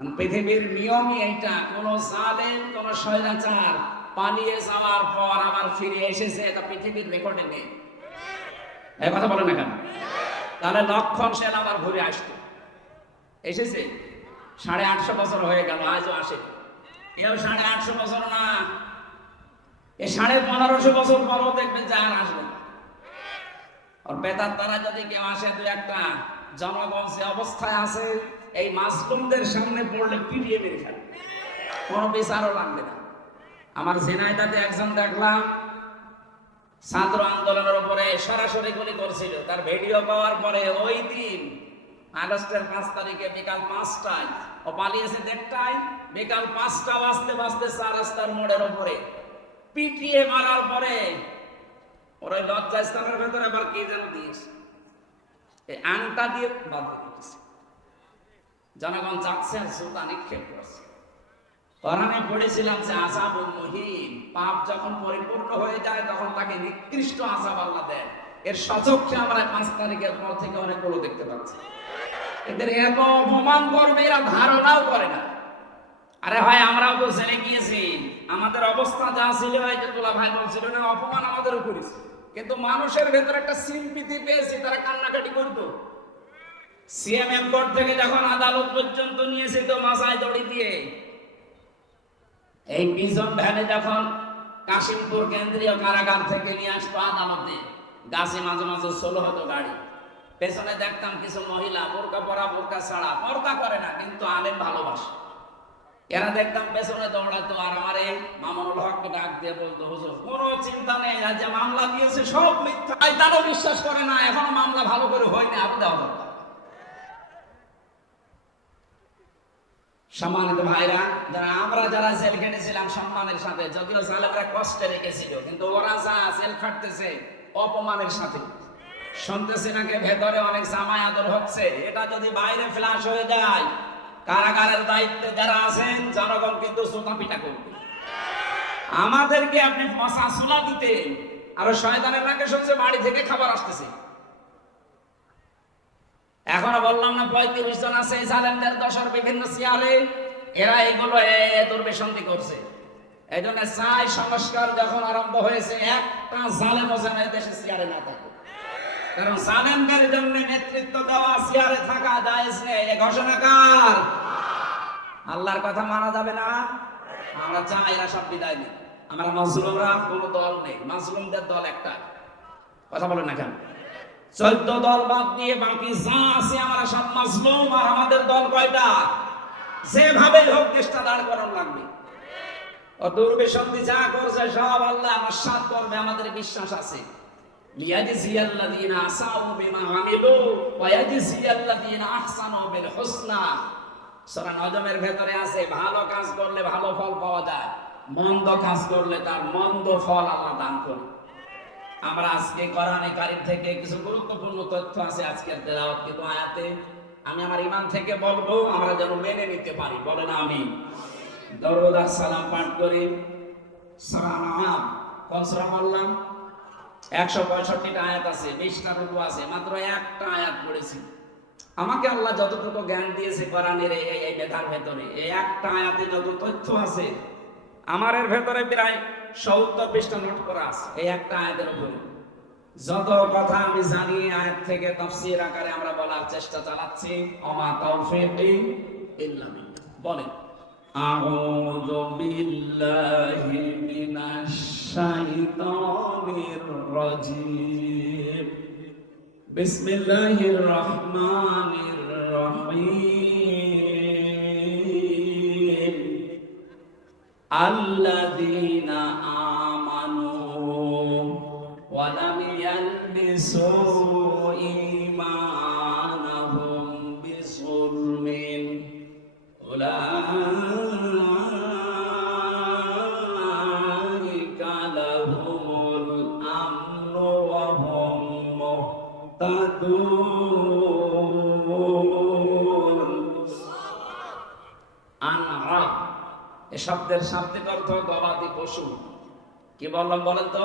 না। পৃথিবীর নিয়মই এইটা, কোন জালেম, কোন স্বৈরাচার পালিয়ে যাওয়ার পর আবার ফিরে এসেছে এটা পৃথিবীর রেকর্ডে নেই। এই কথা বলেন না কেন? তাহলে লক্ষণ সেন আবার ঘুরে আসতো, এসেছে 850 বছর হয়ে গেল, আজও আসে। এও 850 বছর না, এই 1550 বছর পরও দেখবেন যে আর আসবে। আর বেতার তারা যদি কেউ আসে, দু একটা জনগণ যে অবস্থায় আছে, এই মাসলুমদের সামনে পড়লে পিটিয়ে মেরে ফেলে, কোনো বিচারও লাগবে না। আমার ঝিনাইদহে একজন দেখলাম, ছাত্র আন্দোলনের উপরে সরাসরি গুলি করছিল। তার ভিডিও পাওয়ার পরে ওই দিন আগস্টের 5 তারিখে বিকাল 5টায় ও পালিয়েছে 1:30টায়, বিকাল 5টা বাজতে বাজতে 4 রাস্তার মোড়ের উপরে পিটিয়ে মারার পরে ওর ওই লজ্জাস্থানের ভেতরে আবার কে যেন দিয়েছে, এই আংটা দিয়ে বাঁধা দিয়েছে। জনগণ যাচ্ছে আর সুতা নিক্ষেপ করছে। কোরআনে পড়েছিলাম যে আযাবুল মুহিন, পাপ যখন পরিপূর্ণ হয়ে যায় তখন তাকে নিকৃষ্ট আযাব আল্লাহ দেয়। এর সচক্ষে আমরা 5 তারিখের পর থেকে অনেকগুলো দেখতে পাচ্ছি। এদের এত অপমান করবে এরা ধারণাও করে না। আরে ভাই আমরাও তো জেনে গিয়েছি, আমাদের অবস্থা যা ছিল তোলা ভাই বলছিল না, অপমান আমাদেরও করেছে, কিন্তু মানুষের ভেতরে একটা সিম্পিতি পেয়েছি, তারা কান্নাকাটি করতো। সিএমএম কোর্ট থেকে যখন আদালত পর্যন্ত নিয়েছে তো মাথায় দড়ি দিয়ে, এই পিজন ভ্যানে যখন কাশিমপুর কেন্দ্রীয় কারাগার থেকে নিয়ে আসতো আদালতে, গাছে মাঝে মাঝে সোলো হতো গাড়ি, পেছনে দেখতাম কিছু মহিলা বোরকা পরা বোরকা ছাড়া, পর্দা করে না কিন্তু আলেম ভালোবাসে, এরা দেখতাম পেছনে দৌড়াতো। আর আমার এই মামুনুল হককে ডাক দিয়ে বলতো, হুজুর কোনো চিন্তা নেই, যে মামলা দিয়েছে সব মিথ্যা, তারও বিশ্বাস করে না, এখন মামলা ভালো করে হয়নি, আরো দেওয়া দরকার। সম্মানিত ভাইরা, আমরা যারা জেল খেটেছিলাম সম্মানের সাথে, যদিও জালেমরা কষ্টে রেখেছিল, কিন্তু ওরা যা জেল খাটতেছে অপমানের সাথে, শুনতেছি নাকি ভেতরে অনেক জামাই আদর হচ্ছে। এটা যদি বাইরে ফ্ল্যাশ হয়ে যায়, কারাগারের দায়িত্বে যারা আছেন জনগণ কিন্তু জুতা পিটা করবে। আমাদেরকে আপনি ফসা সুলা দিতে, আর শয়তানের নাকি শুনছে বাড়ি থেকে খাবার আসতেছে। এখনো বললাম না 35 জন আছে জালেমদের দশর বিভিন্ন চেয়ারে, এরা এগুলো দুর্বিসন্ধি করছে। এই জন্য চাই সংস্কার যখন আরম্ভ হয়েছে, একটা জালেমও যেন দেশে চেয়ারে না থাকে, কারণ জালেমদের জন্য নেতৃত্ব দেওয়া, চেয়ারে থাকা জায়েজ নেই। এই ঘোষণা কার? আল্লাহর কথা মানা যাবে না। আমরা চাই এরা সব বিদায় নেই। আমরা মাজলুমরা কোনো দল নেই, মাজলুমদের দল একটা। কথা বলেন না কেন? 14 দল বাদ দিয়ে বাকি যা আছে আমরা সব মাজলুম। আর আমাদের দল কয়টা? যেভাবে হোক দেশটা দাঁড় করানো লাগবে। ও দুর্বিসন্ধি যা করছে সব আল্লাহ আমার সাথ করবে, আমাদের বিশ্বাস আছে। লিয়াজজিয়াল্লাযীনা আসাউ বিমা আমিলু ওয়া ইয়াজজিয়াল্লাযীনা আহসানু বিল হুসনা। সূরা নজমের ভেতরে আছে, ভালো কাজ করলে ভালো ফল পাওয়া যায়, মন্দ কাজ করলে তার মন্দ ফল আল্লাহ দান করে। আমরা আজকে কোরআনে কারীম থেকে কিছু গুরুত্বপূর্ণ তথ্য আছে আজকের তেলাওয়াতকৃত আয়াতে, আমি আমার ঈমান থেকে বলবো, আমরা যেন মেনে নিতে পারি। বলেন আমিন। দরুদ আর সালাম পাঠ করি। সূরা আনআম, কোন সূরা বললাম? 165টা আয়াত আছে, 20টা রুকু আছে, মাত্র একটা আয়াত পড়েছি। আমাকে আল্লাহ যতটুকু জ্ঞান দিয়েছে কোরআনের এই মেধার ভেতরে, এই একটা আয়াতে যত তথ্য আছে, আমার এর ভেতরে প্রায় 70 পৃষ্ঠা নোট করা আছে এই একটা আয়াতের উপরে। যত কথা আমি জানি আয়াত থেকে তাফসীর আকারে আমরা বলার চেষ্টা চালাচ্ছি। ওমা তাওফীকি ইল্লা বিল্লাহ। বলেন আউযু বিল্লাহি মিনাশ শাইতানির রাজীম। বিসমিল্লাহির রহমানির রহিম। আল্লাযীনা আমানু ওয়া লাম ইয়ালবিসু ঈমানাহুম বিযুলমিন উলাইকা লাহুমুল আমনু ওয়া হুম মুহতাদুন। আনআম এই শব্দের শাব্দিক অর্থ গবাদি পশু। কি বললাম বলেন তো?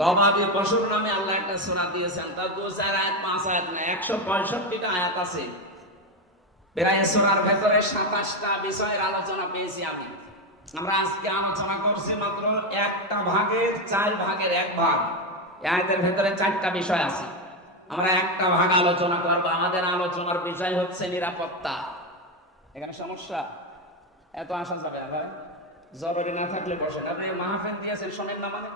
গবাদি পশুর নামে আল্লাহ একটা সূরা দিয়েছেন, তার 2-4 আয়াত 5 আয়াত না, 165টা আয়াত আছে। প্রায় সূরার ভেতরে 27টা বিষয়ের আলোচনা পেয়েছি আমি। আমরা আজকে আলোচনা করছি মাত্র একটা ভাগের 4 ভাগের 1 ভাগ। এই আয়াতের ভেতরে 4টা বিষয় আছে, আমরা একটা ভাগ আলোচনা করব। আমাদের আলোচনার বিষয় হচ্ছে নিরাপত্তা। এখানে সমস্যা এত আসা যাবে না ভাই, জরুরি না থাকলে বসে। আপনি মাহফিল দিয়েছেন শোনেন না? মানে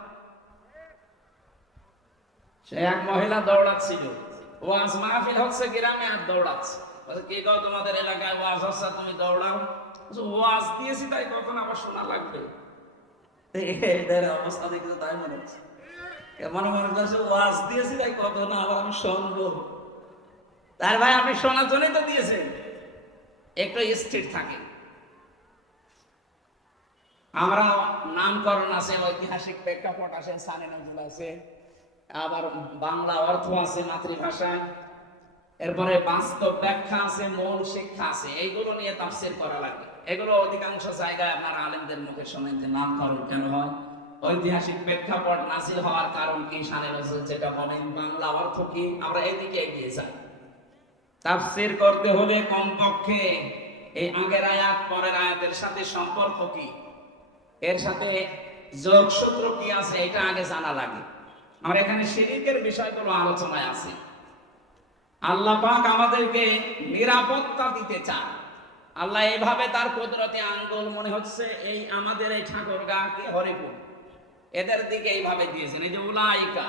সে এক মহিলা দৌড়াচ্ছিল, ওয়াজ মাহফিল হচ্ছে গ্রামে, আর দৌড়াচ্ছে। কি কও তোমাদের এলাকায় ওয়াজ হচ্ছে তুমি দৌড়াও? ওয়াজ দিয়েছি তাই কখন আবার শোনা লাগবে? এদের অবস্থা দেখে তাই মনে হচ্ছে। মনে মনে করছে ওয়াজ দিয়েছি তাই কত না আবার আমি শুনবো। তার ভাই আপনি শোনার জন্যই তো দিয়েছেন, একটু স্থির থাকে। আমরা নামকরণ আছে, ঐতিহাসিক প্রেক্ষাপট আছে, সানে নজরুল আছে, আবার বাংলা অর্থ আছে মাতৃভাষায়, এরপরে বাস্তব ব্যাখ্যা আছে, মূল শিক্ষা আছে, এইগুলো নিয়ে তাফসীর করা লাগে। এগুলো অধিকাংশ জায়গায় আপনারা আলেমদের মুখে শোনেন যে নামকরণ কেন হয়, ঐতিহাসিক প্রেক্ষাপট, নাসিল হওয়ার কারণ কি, শানে নজরুল যেটা বলেন, বাংলা অর্থ কি, আমরা এদিকে এগিয়ে যাই। তাফসীর করতে হলে কমপক্ষে এই আগের আয়াত পরের আয়াতের সাথে সম্পর্ক কি, এর সাথে যোগসূত্র কি আছে, এটা আগে জানা লাগে। আমরা এখানে শিরকের বিষয়গুলো আলোচনায় আছে। আল্লাহ পাক আমাদেরকে নিরাপত্তা দিতে চান। আল্লাহ এভাবে তার কুদরতি আঙ্গুল, মনে হচ্ছে এই আমাদের এই ঠাকুরগাঁ কি হরিপুর, এদের দিকে এইভাবে দিয়েছেন। এই যে উলাইকা,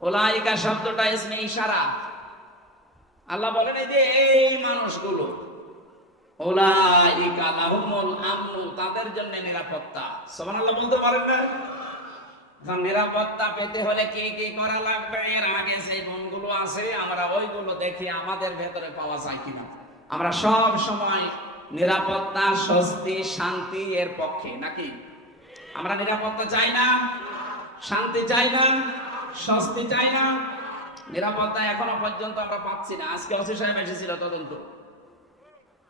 উলাইকা শব্দটা ইসমে ইশারা। আল্লাহ বলেন এই যে এই মানুষগুলো, উলাইকা লাহুমুল আমনু, তাদের জন্য নিরাপত্তা। সুবহানাল্লাহ বলতে পারেন না? নিরাপত্তা পেতে হলে কি কি করা লাগবে, এর আগে যে গুণগুলো আছে আমরা ওইগুলো দেখি আমাদের ভেতরে পাওয়া যায় কিনা। আমরা সব সময় নিরাপত্তা, স্বস্তি, শান্তি এর পক্ষে নাকি? আমরা নিরাপত্তা চাই না, শান্তি চাই না, স্বস্তি চাই না। নিরাপত্তা এখনো পর্যন্ত আমরা পাচ্ছি না। আজকে ওসি সাহেব এসেছিল তদন্ত,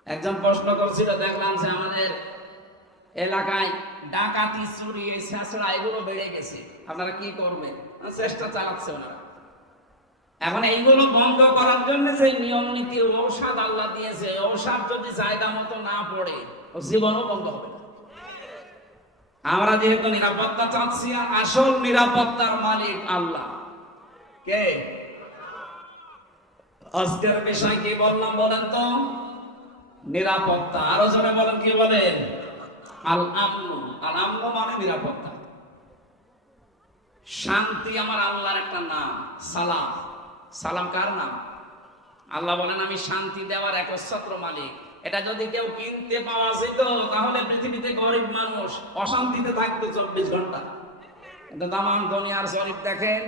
একজন প্রশ্ন করছিল, দেখলাম যে আমাদের এলাকায় ডাকাতি, চুরি, ছেঁচড়া এগুলো বেড়ে গেছে, আপনারা কি করবেন? চেষ্টা চালাচ্ছে ওনারা। এখন এইগুলো বন্ধ করার জন্য যে নিয়ম নীতি, ঔষধ আল্লাহ দিয়েছে, ঔষধ যদি জায়গা মতো না পড়ে জীবনও বন্ধ হবে না। আমরা যেহেতু নিরাপত্তা চাচ্ছি, আসল নিরাপত্তার মালিক আল্লাহ কে? আজকের বিষয় কি বললাম বলেন তো? নিরাপত্তা। আরো জনে বলেন, কি বলেন? আল আমনু। আল আমনু মানে নিরাপত্তা। শান্তি আমার আল্লাহর একটা নাম। সালাম, সালাম কার নাম? আল্লাহ বলেন আমি শান্তি দেওয়ার একচ্ছত্র মালিক। এটা যদি কেউ কিনতে পাওয়া যেত তাহলে পৃথিবীতে গরিব মানুষ অশান্তিতে থাকতো 24 ঘন্টা। কিন্তু তামাম দুনিয়ার শরীফ দেখেন,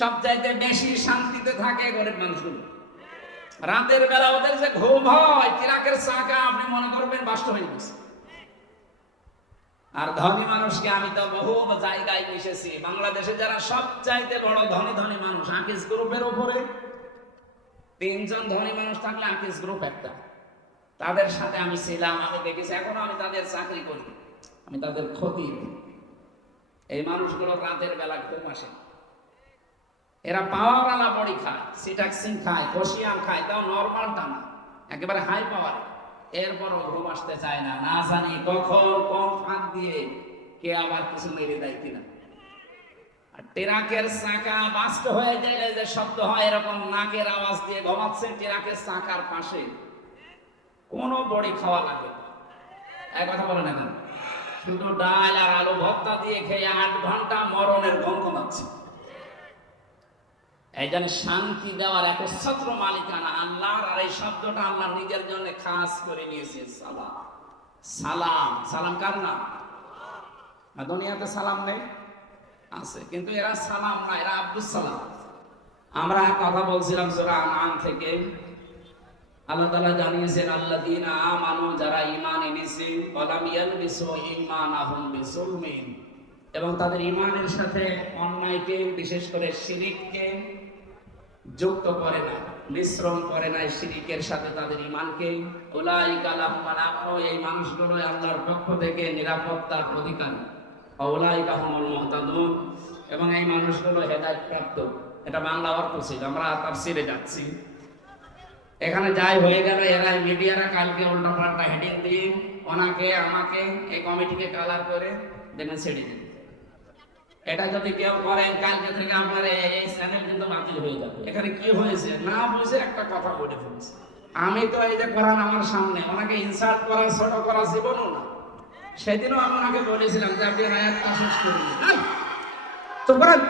সবচাইতে বেশি শান্তিতে থাকে গরিব মানুষগুলো। রাতের বেলা ওদের যে ঘুম হয়, চিরাকের চাকা আপনি মনে করবেন বাস্ত হয়ে গেছে। আর ধনী মানুষকে আমি তো বহু জায়গায় মিশেছি। বাংলাদেশে যারা সবচাইতে বড় ধনী ধনী মানুষ, আকিস গ্রুপের উপরে 3 জন ধনী মানুষ থাকলে আকিস গ্রুপ একটা, তাদের সাথে আমি ছিলাম, আমি দেখেছি। এখনো আমি তাদের চাকরি করি, আমি তাদের ক্ষতি। এই মানুষগুলো রাতের বেলা ঘুম আসে। এরা পাওয়ার আলা বড়ি খায়, সিটাক্সিন খায়, কোশিয়াম খায়, তাও নর্মালটা না, একেবারে হাই পাওয়ার। এরপরও ঘুম আসতে চায় না। না জানি কখন কোন ফাঁক দিয়ে কে আবার কিছু মেরে দেয় কিনা। আর ট্রাকের চাকা বাস্ট হয়ে গেলে যে শব্দ হয়, এরকম নাকের আওয়াজ দিয়ে ঘুমাচ্ছে ট্রাকের চাকার পাশে। কোনো বড়ি খাওয়া লাগে না, এক কথা বলে না, শুধু ডাল আর আলু ভর্তা দিয়ে খেয়ে 8 ঘন্টা মরণের ঘুম ঘুমাচ্ছে। এই জন্য শান্তি দেওয়ার একচ্ছত্র মালিকানা আল্লাহর। আর এই শব্দটা আল্লাহ নিজের জন্য খাস করে নিয়েছে, সালাম। সালাম, সালাম কার নাম? দুনিয়াতে সালাম নেই, আছে, কিন্তু এরা সালাম না, এরা আব্দুস সালাম। আমরা কথা বলছিলাম সূরা আনআম থেকে, আল্লাহ তাআলা জানিয়েছেন আল্লাযীনা আমানু, যারা ঈমান এনেছে, ওয়ালাম ইয়ালবিসু ঈমানাহুম বিযুলমিন, এবং তাদের ঈমানের সাথে অন্যায়কে, বিশেষ করে শিরককে যুক্ত করে না, মিশ্রণ করে না শিরকের সাথে তাদের ঈমানকে। উলাইকা লাহুমুল আমনু, এই মানুষগুলো আল্লাহর পক্ষ থেকে নিরাপত্তার অধিকারী। উলাইকা হুমুল মুহতাদুন, এবং এই মানুষগুলো হেদায়েত প্রাপ্ত। এটা বাংলা অর্থ ছিল, আমরা তাফসীরে যাচ্ছি। এখানে যাই হয়ে গেল, এরা মিডিয়ারা কালকে উল্টাপাল্টা হেডিং দিয়ে ওনাকে, আমাকে, এই কমিটিকে কালার করে দেখেন ছেড়ে দিন। এটা যদি কেউ করেন, কালকে থেকে আমার এই চ্যানেল কিন্তু বাতিল হয়ে যাবে। এখানে কি হয়েছে না বুঝে একটা কথা বলে ফেলছে। আমি তো এই যে কোরআন আমার সামনে, ওনাকে ইনসাল্ট করা, ছোট করা জীবনও না। সেদিনও আমি ওনাকে বলেছিলাম যে আপনি আয়াত পাস করুন, তো করেন।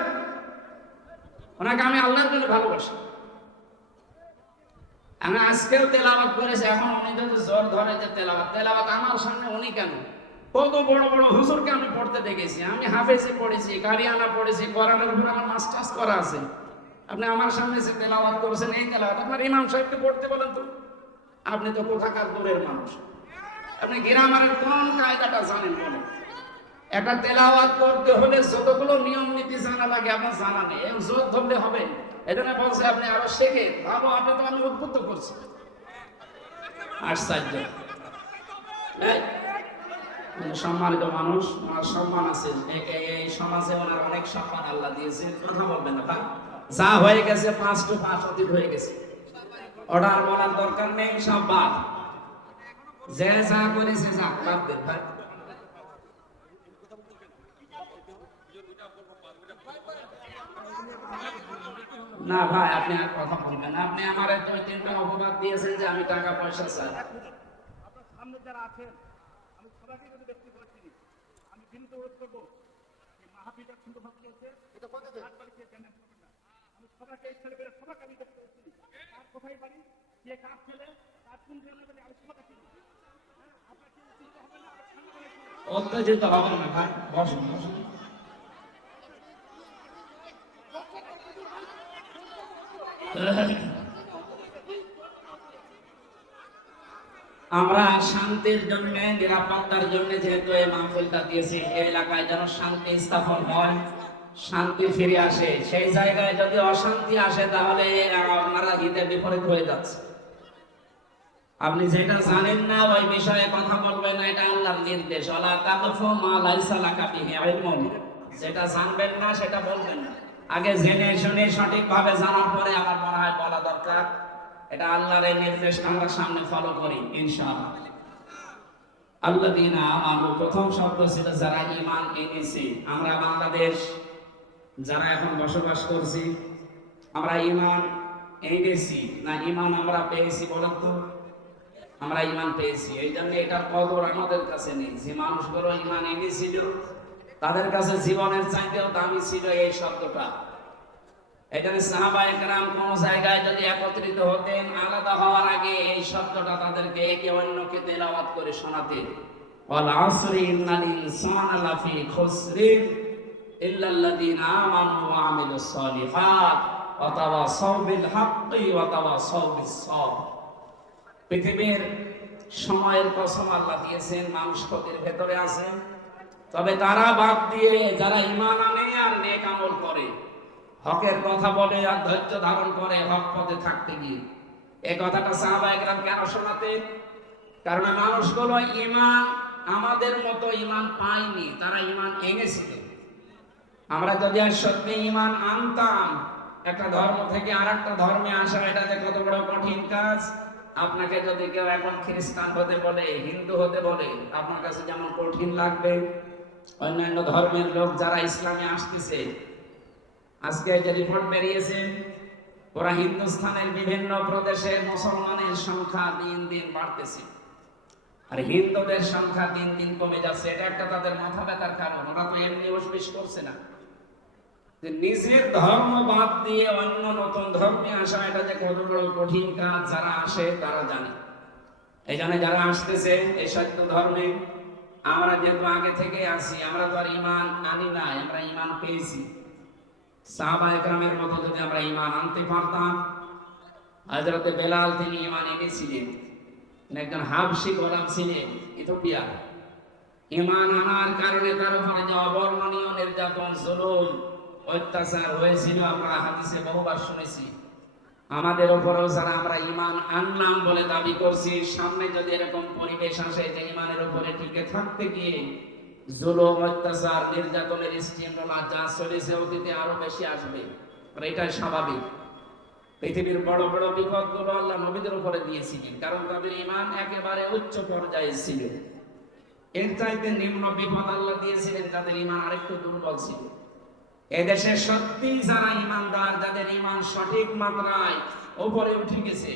ওনাকে আমি আল্লাহর জন্য ভালোবাসি। আমি আজকেও তেলাওয়াত করেছি, এখন উনি যদি জোর ধরে যে তেলাওয়াত আমার সামনে, উনি কেন? কত বড় বড় হুজুরকে আমি পড়তে দেখেছি, আমি হাফেজি পড়েছি, কারিয়ানা পড়েছি, কোরআনের উপর আমার মাস্টার্স করা আছে। আপনি আমার সামনে এসে তেলাওয়াত করেছেন, এই তেলাওয়াত আপনার ইমাম সাহেবকে পড়তে বলেন তো। আপনি তো কোথাকার দূরের মানুষ, আপনি গ্রামারের কোন কায়দাটা জানেন বলেন? একটা তেলাওয়াত করতে হলে যতগুলো নিয়ম নীতি জানা লাগে আপনার জানা নেই, জোর ধরলে হবে। এজন্য বলছে আপনি আরো শেখে ভাবো, আপনি তো আমি উদ্বুদ্ধ করছি। আশ্চর্য। সম্মানিত মানুষ, ওনার সম্মান আছে, এই সমাজে ওনার অনেক সম্মান আল্লাহ দিয়েছে। কথা বলবেন না, যা হয়ে গেছে 5 to 5 অতীত হয়ে গেছে, ওটা আর বলার দরকার নেই, সব বাদ। যে যা করেছে যা বাদ দেন ভাই। না ভাই, আপনি আর কথা বলবেন না। আপনি আমার 2-3টা অপবাদ দিয়েছেন যে আমি টাকা পয়সা চাই। আপনার সামনে যারা আছেন, আমি সবাইকে যদি ব্যক্তি করেছি, আমি বিনীত অনুরোধ করবো যে মাহফিলটা সুন্দরভাবে চলছে, এটা কথা বাড়িতে জানেন না। আমি সবাইকে এই ছেলেপেলে সবাইকে আমি ব্যক্তি করেছি, তার কোথায় বাড়ি, কে কাজ ছেলে, তার কোন ধরনের বাড়ি, আমি সবাইকে চিনি। আপনার কি চিন্তা হবে না? অত্যাচিত হবেন না ভাই, বসুন বসুন। আমরা শান্তির জন্য, নিরাপত্তার জন্য যেহেতু এই মাহফিলটা দিয়েছি, এই এলাকায় যেন শান্তি স্থাপন হয়, শান্তি ফিরে আসে। সেই জায়গায় যদি অশান্তি আসে তাহলে আপনারা ঈদের বিপরীত হয়ে যাচ্ছে। আপনি যেটা জানেন না ওই বিষয়ে কথা বলবেন না, এটা আল্লাহর নির্দেশ। ওয়ালা তাকফু মা লাইসা লাকা বিহি ইলমুন। যেটা জানবেন না সেটা বলবেন না, আগে জেনে শুনে সঠিকভাবে জানার পরে আমার মনে হয় বলা দরকার। এটা আল্লাহর এই নির্দেশ, আমরা সামনে ফলো করি ইনশাআল্লাহ। আল্লাযীনা আমানু, প্রথম শব্দ ছিল যারা ঈমান এনেছে। আমরা বাংলাদেশ যারা এখন বসবাস করছি, আমরা ঈমান এনেছি না ঈমান আমরা পেয়েছি বলেন তো? আমরা ঈমান পেয়েছি, এই জন্য এটার কদর আমাদের কাছে নেই। যে মানুষগুলো ঈমান এনেছিল তাদের কাছে জীবনের চাইতেও দামি ছিল এই শব্দটা। এখানে সাহাবায়ে কেরাম কোন জায়গায় যদি একত্রিত হতেন, আলাদা হওয়ার আগে এই শব্দটা তাদেরকে একে অন্যকে তেলাওয়াত করে শোনাতেন। ওয়াল আসরি ইন্নাল ইনসানা লাফি খুসরিন ইল্লাল্লাযীনা আমানু ওয়া আমিলুস সালিহাত ওয়া তাওয়াসাউ বিল হাক্কি ওয়া তাওয়াসাউ বিস সাবর। পৃথিবীর সময়ের কসম আল্লাহ দিয়েছেন, মানুষ ক্ষতির ভেতরে আছে, তবে তারা বাদ দিয়ে যারা ঈমান আনে আর নেক আমল করে, হকের কথা বলে আর ধৈর্য ধারণ করে হক পথে থাকতে গিয়ে। এই কথাটা সাহাবায়ে কেরাম কেন শোনাতেন? কারণ মানুষগুলো ঈমান আমাদের মতো ঈমান পায়নি, তারা ঈমান এনেছিল। আমরা যদি আর সত্যি ঈমান আনতাম, একটা ধর্ম থেকে আরেকটা ধর্মে আসা এটা যে কত বড় কঠিন কাজ। আপনাকে যদি কেউ এখন খ্রিস্টান হতে বলে, হিন্দু হতে বলে, আপনার কাছে যেমন কঠিন লাগবে, অন্যান্য ধর্মের লোক যারা ইসলামে আসতেছে, আজকে যে রিপোর্ট বেরিয়েছে, ওরা হিন্দুস্তানের বিভিন্ন প্রদেশে মুসলমানের সংখ্যা দিন দিন বাড়তেছে আর হিন্দুদের সংখ্যা দিন দিন কমে যাচ্ছে। এটা একটা তাদের মাথা ব্যথার কারণ। ওরা তো এমনি উসবিস করছে না, নিজের ধর্ম বাদ দিয়ে অন্য নতুন ধর্মে আসা এটা যে কত বড় কঠিন কাজ, যারা আসে তারা জানে। এই জন্য যারা আসতেছে এই সত্য ধর্মে, আমরা যেহেতু আগে থেকে আসি, আমরা তো আর ঈমান আনি নাই, আমরা ঈমান পেয়েছি। সাহাবায়ে কেরামের মতো যদি আমরা ঈমান আনতে পারতাম, হযরতে বেলাল তিনি ঈমান এনেছিলেন, একজন হাবশী গোলাম ছিলেন ইথিওপিয়া। ঈমান আনার কারণে তার উপরে যে অবর্ণনীয় নির্যাতন, জুলুম, অত্যাচার হয়েছিল আমরা হাদিসে বহুবার শুনেছি। আমাদের উপরেও যারা আমরা ঈমান আনলাম বলে দাবি করছি, সামনে যদি এরকম পরিবেশ আসে যে ঈমানের উপরে টিকে থাকতে গিয়ে জুলুম, অত্যাচার, নির্যাতনের স্টিমুলা যা চলেছে অতীতে আরো বেশি আসবে, এটাই স্বাভাবিক। পৃথিবীর বড় বড় বিপদগুলো আল্লাহ নবীদের উপরে দিয়েছিলেন, কারণ তাদের ঈমান একেবারে উচ্চ পর্যায়ে ছিল। এর চাইতে নিম্ন বিপদ আল্লাহ দিয়েছিলেন তাদের ঈমান আরেকটু দুর্বল ছিল। এদেশে সত্যি যারা ঈমানদার, যাদের ঈমান সঠিক মাত্রায় উপরে উঠে গেছে,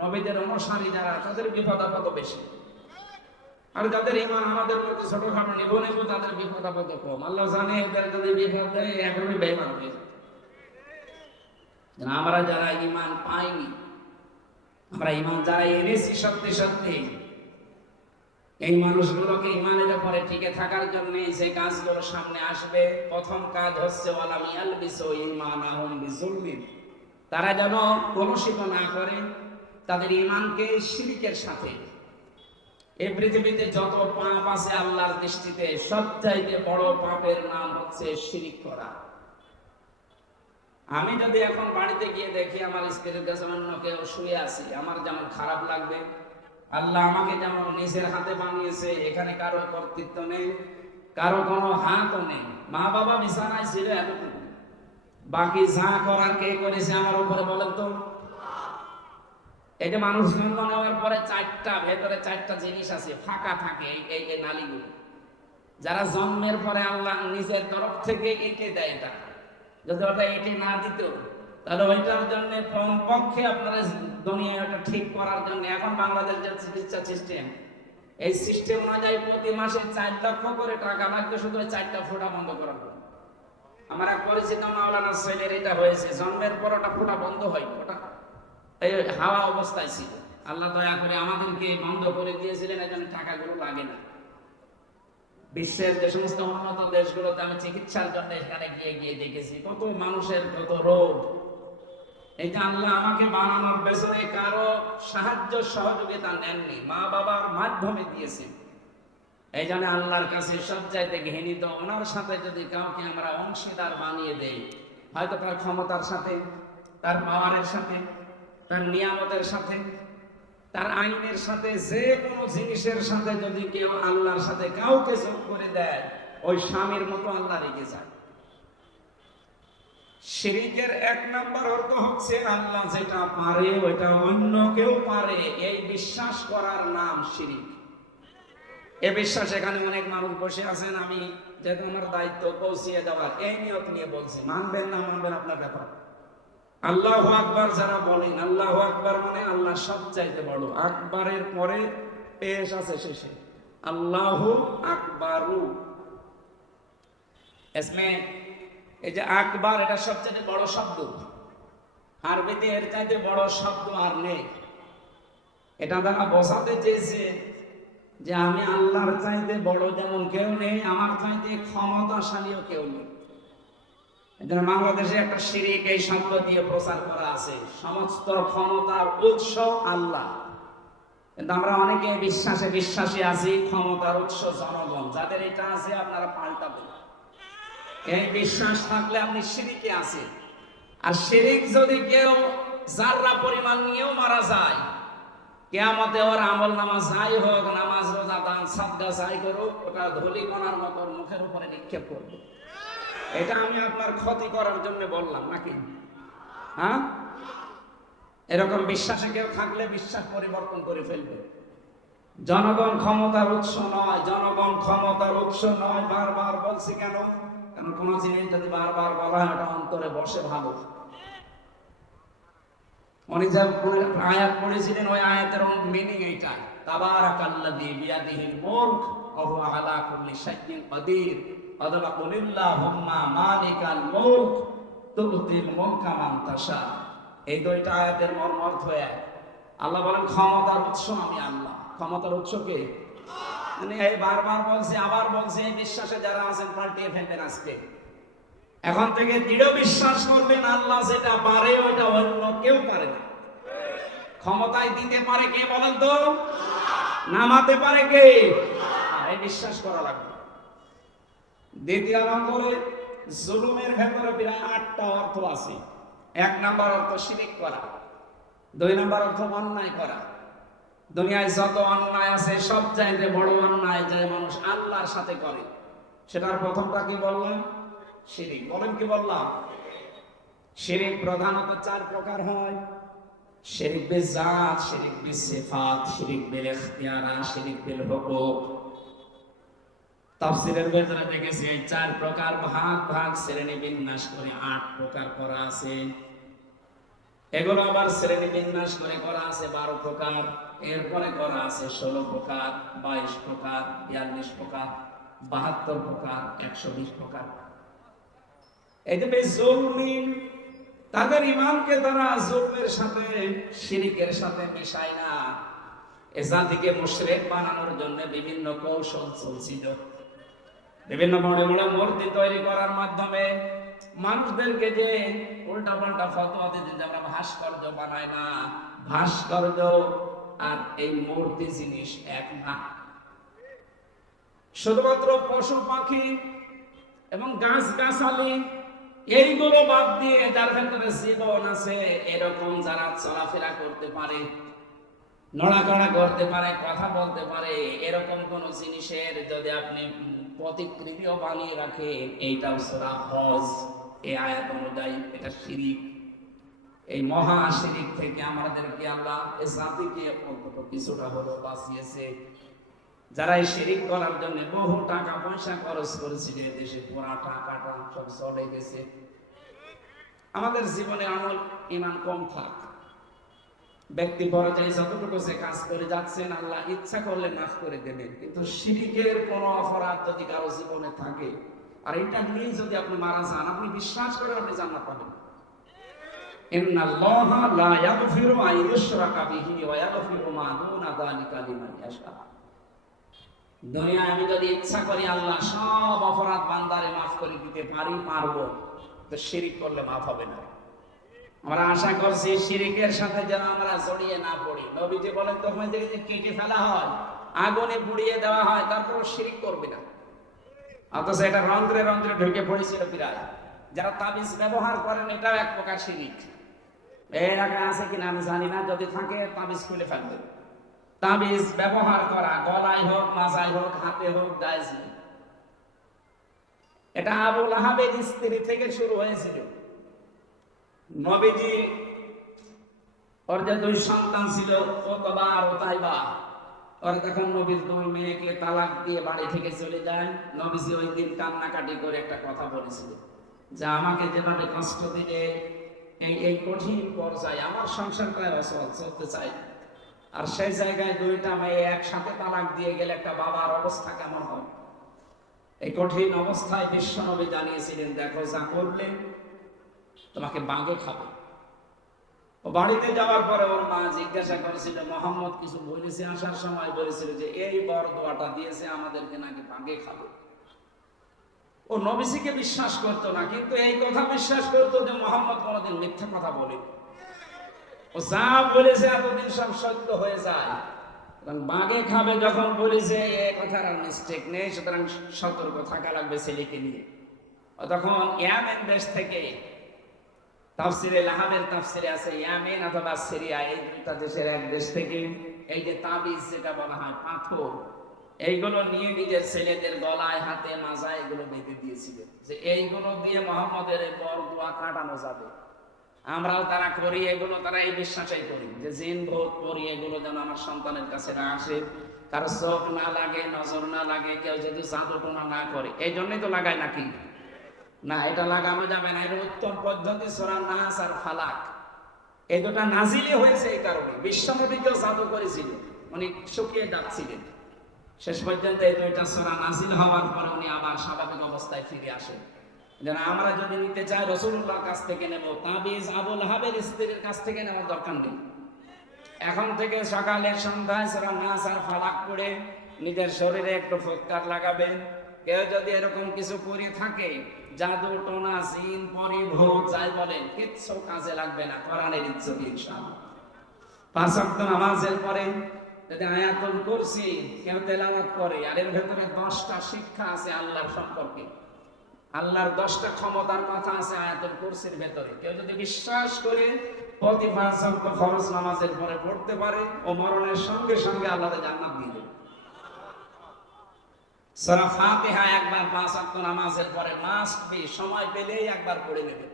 নবীদের অনুসারী যারা, তাদের বিপদ আপদ বেশি। আর যাদের ঈমান আমাদের মধ্যে ছোটখাটো নেবো নেবো, তাদের বিপদ আপদ কম। আল্লাহ জানে এদের যদি বিপদ দেয় এখনই বেঈমান হয়ে যাবে। আমরা যারা ঈমান পাইনি, আমরা ঈমান যারা এনেছি সত্যি সত্যি, এই মানুষগুলোকে ইমানের উপরে টিকে থাকার জন্য যে কাজগুলো সামনে আসবে, প্রথম কাজ হচ্ছে ওয়ালাম ইয়ালবিসু ঈমানাহুম বিযুলমিন, তারা যেন কলুষিত না করে তাদের ঈমানকে শিরকের সাথে। এই পৃথিবীতে যত পাপ আছে আল্লাহর দৃষ্টিতে সবচাইতে বড় পাপের নাম হচ্ছে শিরক করা। আমি যদি এখন বাড়িতে গিয়ে দেখি আমার স্ত্রীর কাছে অন্য কেউ শুয়ে আছে, আমার যেমন খারাপ লাগবে। আল্লাহ আমাকে যেমন নিজের হাতে বানিয়েছে, এখানে কারো কর্তৃত্ব নেই, কারো কোনো হাতও নেই। মা বাবা বিছানায় ছিল এতটুকু, বাকি যা করার কে করেছে আমার উপরে বলেন তো? এই যে মানুষ জন্ম নেওয়ার পরে ভেতরে চারটা জিনিস আছে, ফাঁকা থাকে এই নালীগুলো। যারা জন্মের পরে আল্লাহ নিজের তরফ থেকে এঁকে দেয়, এটা যদি ওটা এঁকে না দিত তাহলে ওইটার জন্য কমপক্ষে আপনারা দুনিয়ায় ওটা ঠিক করার জন্য এখন বাংলাদেশ যে চিকিৎসা সিস্টেম, এই সিস্টেম অনুযায়ী প্রতি মাসে 4 লক্ষ করে টাকা লাগবে শুধু 4টা ফোঁটা বন্ধ করার জন্য। আমার এক পরিচিত মাওলানা ছেলের এটা হয়েছে, জন্মের পর ওটা ফোঁটা বন্ধ হয়, ওটা এই হাওয়া অবস্থায় ছিল। আল্লাহ দয়া করে আমাদেরকে বন্ধ করে দিয়েছিলেন, এই জন্য টাকাগুলো লাগে না। বিশ্বের যে সমস্ত উন্নত দেশগুলোতে আমি চিকিৎসার জন্য এখানে গিয়ে দেখেছি কত মানুষের কত রোগ। এটা আল্লাহ আমাকে বানানোর পেছনে কারো সাহায্য সহযোগিতা নেননি, মা বাবার মাধ্যমে দিয়েছেন। এই জন্য আল্লাহর কাছে সবচাইতে ঘৃণিত, ওনার সাথে যদি কাউকে আমরা অংশীদার বানিয়ে দেই, হয়তো তার ক্ষমতার সাথে, তার পাওয়ারের সাথে, তার নিয়ামতের সাথে, তার আইনের সাথে, যে কোনো জিনিসের সাথে যদি কেউ আল্লাহর সাথে কাউকে যোগ করে দেয়, ওই স্বামীর মতো আল্লাহ রেগে যায়। শিরকের 1 নাম্বার অর্থ হচ্ছে আল্লাহ যেটা পারে ওইটা অন্য কেউ পারে, এই বিশ্বাস করার নাম শিরক। এই বিশ্বাস, এখানে অনেক মানুষ বসে আছেন, আমি যেহেতু আমার দায়িত্ব পৌঁছিয়ে দেওয়ার, এই নিয়ত নিয়ে বলছি, মানবেন না মানবেন আপনার ব্যাপার। আল্লাহু আকবার যারা বলেন, আল্লাহু আকবার মানে আল্লাহ সবচাইতে বড়, আকবারের পরে পেশ আছে শেষে, আল্লাহু আকবারু। এসমে এই যে আকবার, এটা সবচেয়ে বড় শব্দ, আরবিতে এর চাইতে বড় শব্দ আর নেই। এটা তারা বোঝাতে চেয়েছে যে আমি আল্লাহর চাইতে বড় যেমন কেউ নেই, আমার চাইতে ক্ষমতাশালীও কেউ নেই। এজন্য বাংলাদেশে একটা শিরক এই শব্দ দিয়ে প্রচার করা আছে, সমস্ত ক্ষমতার উৎস আল্লাহ। কিন্তু আমরা অনেকে বিশ্বাসী আছি ক্ষমতার উৎস জনগণ। যাদের এটা আছে আপনারা পাল্টাবেন। এই বিশ্বাস থাকলে আপনি শিরকে আছেন। আর শিরক যদি কেউ যাররা পরিমাণ নিয়েও মারা যায়, কিয়ামতে ওর আমল নামা যাই হোক, নামাজ রোজা দান সাদকা যাই করুক, ওটা ধূলিকণার মতো মুখের উপরে নিক্ষেপ করবে। এটা আমি আপনার ক্ষতি করার জন্য বললাম নাকি? হ্যাঁ, এরকম বিশ্বাসে কেউ থাকলে বিশ্বাস পরিবর্তন করে ফেলবে। জনগণ ক্ষমতার উৎস নয়, জনগণ ক্ষমতার উৎস নয়। বারবার বলছি কেন? কারণ কোন জিনিস যদি বারবার বলা হয় ওটা অন্তরে বসে ভালো। উনি যে আয়াত পড়েছিলেন, ওই আয়াতের মিনিং এইটা, তাবারাকাল্লাযী বিয়াদিহিল মুলক ওয়া হুয়া আলা কুল্লি শাইইন কাদির, অথবা কুলিল্লাহুম্মা মালিকাল মুলক তুতিল মুলকা মান তাশা। এই দুইটা আয়াতের মর্ম অর্থ এক। আল্লাহ বলেন ক্ষমতার উৎস আমি আল্লাহ। ক্ষমতার উৎস কে? মানে এই বারবার বলছে, আবার বলছে, এই বিশ্বাসে যারা আছেন পাল্টিয়ে ফেলবেন আজকে। এখন থেকে দৃঢ় বিশ্বাস করবেন আল্লাহ যেটা পারে ওইটা অন্য কেউ পারে না। ক্ষমতায় দিতে পারে কে বলেন তো? নামাতে পারে কে? এই বিশ্বাস করা লাগবে। দ্বিতীয় নম্বরে জুলুমের ভেতরে প্রায় 8টা অর্থ আছে। 1 নাম্বার অর্থ শিরক করা, 2 নাম্বার অর্থ অন্যায় করা। দুনিয়ায় যত অন্যায় আছে সবচাইতে বড় অন্যায় যে মানুষ আল্লাহর সাথে করে, সেটার প্রথমটা কি বললাম? শিরক। বলেন কি বললাম? শিরক প্রধানত 4 প্রকার হয়। শিরক বিল জাত, শিরক বিল সিফাত, শিরক বিল ইখতিয়ারাত, শিরক বিল হুকুক। তাফসীরের ভেতরে দেখেছি এই 4 প্রকার ভাগ শ্রেণী বিন্যাস করে 8 প্রকার করা আছে। এগুলো আবার শ্রেণী বিন্যাস করে করা আছে 12 প্রকার, এরপরে করা আছে 16 প্রকার, 22 প্রকার, 42 প্রকার, 72 প্রকার, 120 প্রকার। এই যে জুলমিন, তাদের ঈমানকে তারা জুলমের সাথে শিরকের সাথে মিশায় না। এ জাতিকে মুশরিক বানানোর জন্য বিভিন্ন কৌশল চলছিল, বিভিন্ন বড় বড় মূর্তি তৈরি করার মাধ্যমে মানুষদেরকে যে উল্টা পাল্টা ফতোয়া দিতে, যে আমরা ভাস্কর্য বানাই না, ভাস্কর্য আর এই মূর্তি জিনিস এক না। শুধুমাত্র পশু পাখি এবং গাছ গাছালি এইগুলো বাদ দিয়ে যার ভেতরে জীবন আছে, এরকম যারা চলাফেরা করতে পারে, নড়াচড়া করতে পারে, কথা বলতে পারে, এরকম কোন জিনিসের যদি আপনি প্রতিকৃতিও বানিয়ে রাখেন, এইটাও সূরা হজ এই আয়াত অনুযায়ী এটা শিরিক। এই মহা শিরিক থেকে আমাদেরকে আল্লাহ এই জাতিকে অন্তত কিছুটা হলো বাঁচিয়েছে। যারা এই শিরিক করার জন্য বহু টাকা পয়সা খরচ করেছিল, দেশে পুরা টাকাটা সব চলে গেছে। আমাদের জীবনে আমল ইমান কম থাক, ব্যক্তি পর্যায়ে যতটুকু সে কাজ করে যাচ্ছেন আল্লাহ ইচ্ছা করলে মাফ করে দেবেন, কিন্তু শিরিকের কোন অপরাধ যদি কারো জীবনে থাকে আর এটা নিয়ে যদি আপনি মারা যান, আপনি বিশ্বাস করে আপনি জান্নাত পাবেন। ইন্নাল্লাহা লা ইয়াগফিরু আন ইউশরাকা বিহি ওয়া ইয়াগফিরু মা দুনা যালিকা লিমান ইয়াশা। দুনিয়ায় আমি যদি ইচ্ছা করি আল্লাহ সব অপরাধ বান্দারে মাফ করে দিতে পারবো, তো শিরিক করলে মাফ হবে না। আমরা আশা করছি শিরিকের সাথে যেন আমরা জড়িয়ে না পড়ি। নবীজি বলেন, তখন যে কেটে ফেলা হয়, আগুনে পুড়িয়ে দেওয়া হয়, তারপর শিরিক করবে না। অথচ এটা রন্ধ্রে রন্ধ্রে ঢুকে পড়েছিল প্রায়। যারা তাবিজ ব্যবহার করেন, এটাও এক প্রকার শিরিক। এই এলাকায় আছে কিনা আমি জানি না, যদি থাকে তাবিজ খুলে ফেলবে। তাবিজ ব্যবহার করা গলায় হোক, মাজায় হোক, হাতে হোক, জায়েজ নেই। এটা আবু লাহাবের স্ত্রী থেকে শুরু হয়েছিল। নবীজি ওর যে দুই সন্তান ছিল, ওতবা আর ওতাইবা, ওর তখন নবীর দুই মেয়েকে তালাক দিয়ে বাড়ি থেকে চলে যায়। নবীজি ওই দিন কান্নাকাটি করে একটা কথা বলেছিল, যে আমাকে যেভাবে কষ্ট দিলে এই কঠিন পর্যায়ে আমার সংসারটায় অচল চলতে চাই, আর সেই জায়গায় দুইটা মেয়ে একসাথে তালাক দিয়ে গেলে একটা বাবার অবস্থা কেমন হয়। এই কঠিন অবস্থায় বিশ্বনবী জানিয়েছিলেন, দেখো যা করলে তোমাকে বাঘে খাবে। ও বাড়িতে যাওয়ার পরে ওর মা জিজ্ঞাসা করেছিল, মোহাম্মদ কিছু বলেছে আসার সময়, বলেছিল যে এই বর দোয়াটা দিয়েছে আমাদেরকে নাকি বাঘে খাবে। ও নবীজিকে বিশ্বাস করতো না, কিন্তু এই কথা বিশ্বাস করতো যে মোহাম্মদ কোনোদিন মিথ্যা কথা বলে। ও যা বলেছে এতদিন সব সত্য হয়ে যায়। বাঘে খাবে যখন বলেছে, এ কথার আর মিস্টেক নেই, সুতরাং সতর্ক থাকা লাগবে ছেলেকে নিয়ে। ও তখন ইয়ামেন দেশ থেকে, তাফসিরে লাহাবের তাফসিরে আছে ইয়ামেন অথবা সিরিয়া, এই দুইটা দেশের এক দেশ থেকে এই যে তাবিজ যেটা বলা হয় পাথর, এইগুলো নিয়ে নিজের ছেলেদের গলায়, হাতে, মাজায় এগুলো বেঁধে দিয়েছিল, যে এইগুলো দিয়ে মোহাম্মদের বর দোয়া কাটানো যাবে। আমরাও তারা করি এগুলো, তারা এই বিশ্বাসই করি যে জিন ভূত করি এগুলো যেন আমার সন্তানের কাছে না আসে, কারো চোখ না লাগে, নজর না লাগে, কেউ যদি জাদু টোনা না করে। এই জন্যই তো লাগায় নাকি? না, এটা লাগানো যাবে না। এর উত্তম পদ্ধতি সূরা নাস আর ফালাক, এই দুটা নাজিলে হয়েছে। এই কারণে বিশ্বনবীকেও জাদু করেছিল, উনি শুকিয়ে যাচ্ছিলেন। শেষ পর্যন্ত এই দুইটা সূরা নাজিল হওয়ার পরে উনি আবার স্বাভাবিক অবস্থায় ফিরে আসেন। যেন আমরা যদি নিতে চাই রাসূলুল্লাহর কাছ থেকে নেব, তাবিজ আবু লাহাবের স্ত্রীর কাছ থেকে নেওয়ার দরকার নেই। এখন থেকে সকালে সন্ধ্যায় সূরা নাস আর ফালাক পড়ে নিজের শরীরে একটু ফুৎকার লাগাবেন। কেউ যদি এরকম কিছু করে থাকে, জাদু টোনা, জিন পরি, ভূত যাই বলেন, কিচ্ছু কাজে লাগবে না, কোরআনের ইজ্জত ইনশাআল্লাহ। 5 ওয়াক্ত নামাজের পরে যদি আয়াতুল কুরসি কেউ তেলাওয়াত করে, আর এর ভেতরে 10টা শিক্ষা আছে আল্লাহর সম্পর্কে, আল্লাহর 10টা ক্ষমতার কথা আছে আয়াতুল কুরসির ভেতরে। কেউ যদি বিশ্বাস করে প্রতি 5 ওয়াক্ত ফরজ নামাজের পরে পড়তে পারে, ও মরণের সঙ্গে সঙ্গে আল্লাহ জান্নাত দিয়ে দেবে। সূরা ফাতিহা একবার 5 ওয়াক্ত নামাজের পরে মাস্ট বি, সময় পেলেই একবার পড়ে নেবে।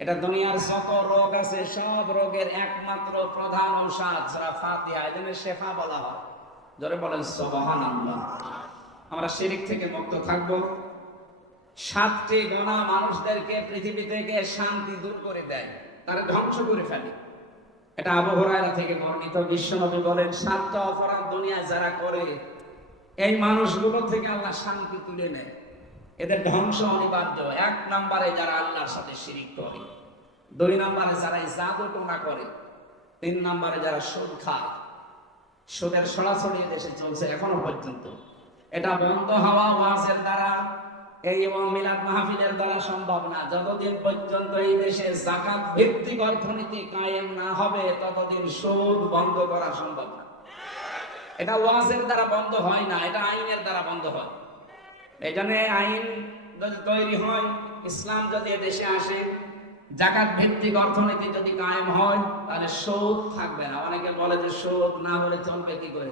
এটা দুনিয়ার যত রোগ আছে সব রোগের একমাত্র প্রধান ঔষধ সূরা ফাতিহা, এজন্য শেফা বলা হয়। জোরে বলেন সুবহানাল্লাহ। আমরা শিরক থেকে মুক্ত থাকব। 7টি গুনাহ মানুষদেরকে পৃথিবী থেকে শান্তি দূর করে দেয়, তারা ধ্বংস করে ফেলে। এটা আবু হুরায়রা থেকে বর্ণিত। বিশ্বনবী বলেন, 7টা অপরাধ দুনিয়ায় যারা করে, এই মানুষগুলো থেকে আল্লাহ শান্তি তুলে নেয়, এদের ধ্বংস অনিবার্য। 1 নম্বরে যারা আল্লাহর সাথে শিরিক করে, 2 নম্বরে যারা জাদু টোনা করে, 3 নম্বরে যারা সুদ খায়, সুদের সরাসরি দেশে চলছে এখনো পর্যন্ত। এটা বন্ধ হওয়া ওয়াজের দ্বারা, এই মিলাদ মাহফিলের দ্বারা সম্ভব না। যতদিন পর্যন্ত এই দেশে যাকাত ভিত্তিক অর্থনীতি কায়েম না হবে ততদিন সুদ বন্ধ করা সম্ভব না। এটা ওয়াজের দ্বারা বন্ধ হয় না, এটা আইনের দ্বারা বন্ধ হয়। এই জন্য আইন যদি তৈরি হয়, ইসলাম যদি দেশে আসে, যাকাত ভিত্তিক অর্থনীতি যদি কায়েম হয়, তাহলে সুদ থাকবে না। অনেকে বলে যে সুদ না হলে চলবে কি করে?